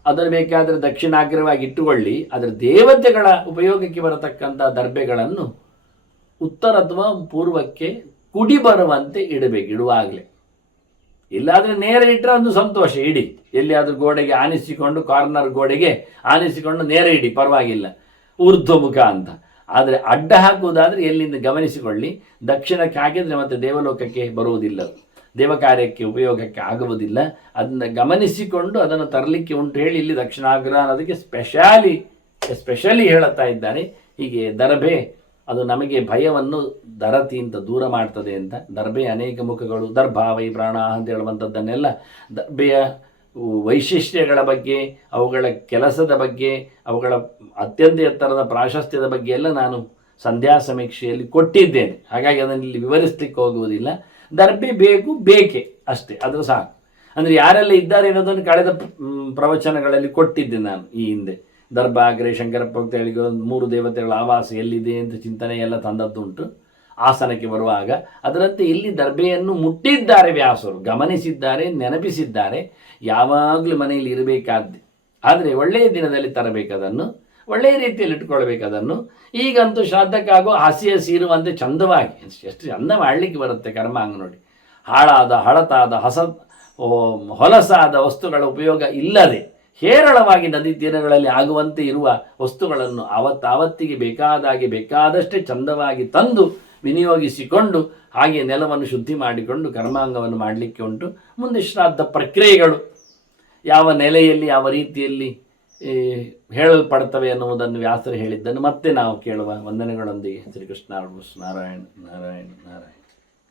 ಅದರ ಬೇಕಾದರೆ ದಕ್ಷಿಣಾಗ್ರವಾಗಿ ಇಟ್ಟುಕೊಳ್ಳಿ. ಅದರ ದೇವತೆಗಳ ಉಪಯೋಗಕ್ಕೆ ಬರತಕ್ಕಂಥ ದರ್ಬೆಗಳನ್ನು ಉತ್ತರ ಅಥವಾ ಪೂರ್ವಕ್ಕೆ ಕುಡಿ ಬರುವಂತೆ ಇಡಬೇಕು ಇಡುವಾಗಲೇ. ಇಲ್ಲಾದರೆ ನೇರ ಇಟ್ಟರೆ ಒಂದು ಸಂತೋಷ, ಇಡಿ. ಎಲ್ಲಿಯಾದರೂ ಗೋಡೆಗೆ ಆನಿಸಿಕೊಂಡು, ಕಾರ್ನರ್ ಗೋಡೆಗೆ ಆನಿಸಿಕೊಂಡು ನೇರ ಇಡಿ, ಪರವಾಗಿಲ್ಲ, ಊರ್ಧ್ವಮುಖ ಅಂತ. ಆದರೆ ಅಡ್ಡ ಹಾಕುವುದಾದರೆ ಎಲ್ಲಿಂದ ಗಮನಿಸಿಕೊಳ್ಳಿ. ದಕ್ಷಿಣಕ್ಕೆ ಹಾಕಿದರೆ ಮತ್ತೆ ದೇವಲೋಕಕ್ಕೆ ಬರುವುದಿಲ್ಲ, ದೇವ ಕಾರ್ಯಕ್ಕೆ ಉಪಯೋಗಕ್ಕೆ ಆಗುವುದಿಲ್ಲ. ಅದನ್ನು ಗಮನಿಸಿಕೊಂಡು ಅದನ್ನು ತರಲಿಕ್ಕೆ ಉಂಟು ಹೇಳಿ ಇಲ್ಲಿ ದಕ್ಷಿಣಾಗ್ರ ಅನ್ನೋದಕ್ಕೆ ಸ್ಪೆಷಲಿ ಹೇಳುತ್ತಾ ಇದ್ದಾರೆ. ಹೀಗೆ ದರ್ಬೆ ಅದು ನಮಗೆ ಭಯವನ್ನು ದರತಿಯಿಂದ ದೂರ ಮಾಡ್ತದೆ ಅಂತ. ದರ್ಬೆ ಅನೇಕ ಮುಖಗಳು, ದರ್ಭಾವೈ ಪ್ರಾಣ ಅಂತ ಹೇಳುವಂಥದ್ದನ್ನೆಲ್ಲ, ದರ್ಬೆಯ ವೈಶಿಷ್ಟ್ಯಗಳ ಬಗ್ಗೆ, ಅವುಗಳ ಕೆಲಸದ ಬಗ್ಗೆ, ಅವುಗಳ ಅತ್ಯಂತ ಎತ್ತರದ ಪ್ರಾಶಸ್ತ್ಯದ ಬಗ್ಗೆ ಎಲ್ಲ ನಾನು ಸಂಧ್ಯಾ ಸಮೀಕ್ಷೆಯಲ್ಲಿ ಕೊಟ್ಟಿದ್ದೇನೆ. ಹಾಗಾಗಿ ಅದನ್ನು ಇಲ್ಲಿ ವಿವರಿಸಲಿಕ್ಕೆ ಹೋಗುವುದಿಲ್ಲ. ದರ್ಬೆ ಬೇಕೆ ಅಷ್ಟೇ, ಅದು ಸಾಕು. ಅಂದರೆ ಯಾರೆಲ್ಲ ಇದ್ದಾರೆ ಅನ್ನೋದನ್ನು ಕಳೆದ ಪ್ರವಚನಗಳಲ್ಲಿ ಕೊಟ್ಟಿದ್ದೆ ನಾನು ಈ ಹಿಂದೆ. ದರ್ಭಾಗ್ರೆ ಶಂಕರಪ್ಪ ಅಂತ ಹೇಳಿ 3 ದೇವತೆಗಳ ಆವಾಸ ಎಲ್ಲಿದೆ ಅಂತ ಚಿಂತನೆ ಎಲ್ಲ ತಂದದ್ದುಂಟು ಆಸನಕ್ಕೆ ಬರುವಾಗ. ಅದರಂತೆ ಇಲ್ಲಿ ದರ್ಬೆಯನ್ನು ಮುಟ್ಟಿದ್ದಾರೆ ವ್ಯಾಸರು, ಗಮನಿಸಿದ್ದಾರೆ, ನೆನಪಿಸಿದ್ದಾರೆ. ಯಾವಾಗಲೂ ಮನೆಯಲ್ಲಿ ಇರಬೇಕಾದ್ದೆ, ಆದರೆ ಒಳ್ಳೆಯ ದಿನದಲ್ಲಿ ತರಬೇಕದನ್ನು, ಒಳ್ಳೆಯ ರೀತಿಯಲ್ಲಿ ಇಟ್ಕೊಳ್ಬೇಕದನ್ನು. ಈಗಂತೂ ಶ್ರಾದ್ದಕ್ಕಾಗೋ ಹಸಿಯ ಸೀರುವಂತೆ ಚಂದವಾಗಿ, ಎಷ್ಟು ಚಂದ ಮಾಡಲಿಕ್ಕೆ ಬರುತ್ತೆ ಕರ್ಮಾಂಗ ನೋಡಿ. ಹಾಳಾದ, ಹಳತಾದ, ಹೊಲಸಾದ ವಸ್ತುಗಳ ಉಪಯೋಗ ಇಲ್ಲದೆ ಹೇರಳವಾಗಿ ನದಿ ತೀರಗಳಲ್ಲಿ ಆಗುವಂತೆ ಇರುವ ವಸ್ತುಗಳನ್ನು ಆವತ್ತಿಗೆ ಬೇಕಾದಾಗೆ ಬೇಕಾದಷ್ಟೇ ಚಂದವಾಗಿ ತಂದು ವಿನಿಯೋಗಿಸಿಕೊಂಡು ಹಾಗೆ ನೆಲವನ್ನು ಶುದ್ಧಿ ಮಾಡಿಕೊಂಡು ಕರ್ಮಾಂಗವನ್ನು ಮಾಡಲಿಕ್ಕೆ ಉಂಟು. ಮುಂದೆ ಶ್ರಾದ್ದ ಪ್ರಕ್ರಿಯೆಗಳು ಯಾವ ನೆಲೆಯಲ್ಲಿ ಯಾವ ರೀತಿಯಲ್ಲಿ ಹೇಳಲ್ಪಡ್ತವೆ ಅನ್ನುವುದನ್ನು ವ್ಯಾಸರು ಹೇಳಿದ್ದನ್ನು ಮತ್ತೆ ನಾವು ಕೇಳುವ. ವಂದನೆಗಳೊಂದಿಗೆ ಶ್ರೀಕೃಷ್ಣ ನಾರಾಯಣ ನಾರಾಯಣ ನಾರಾಯಣ.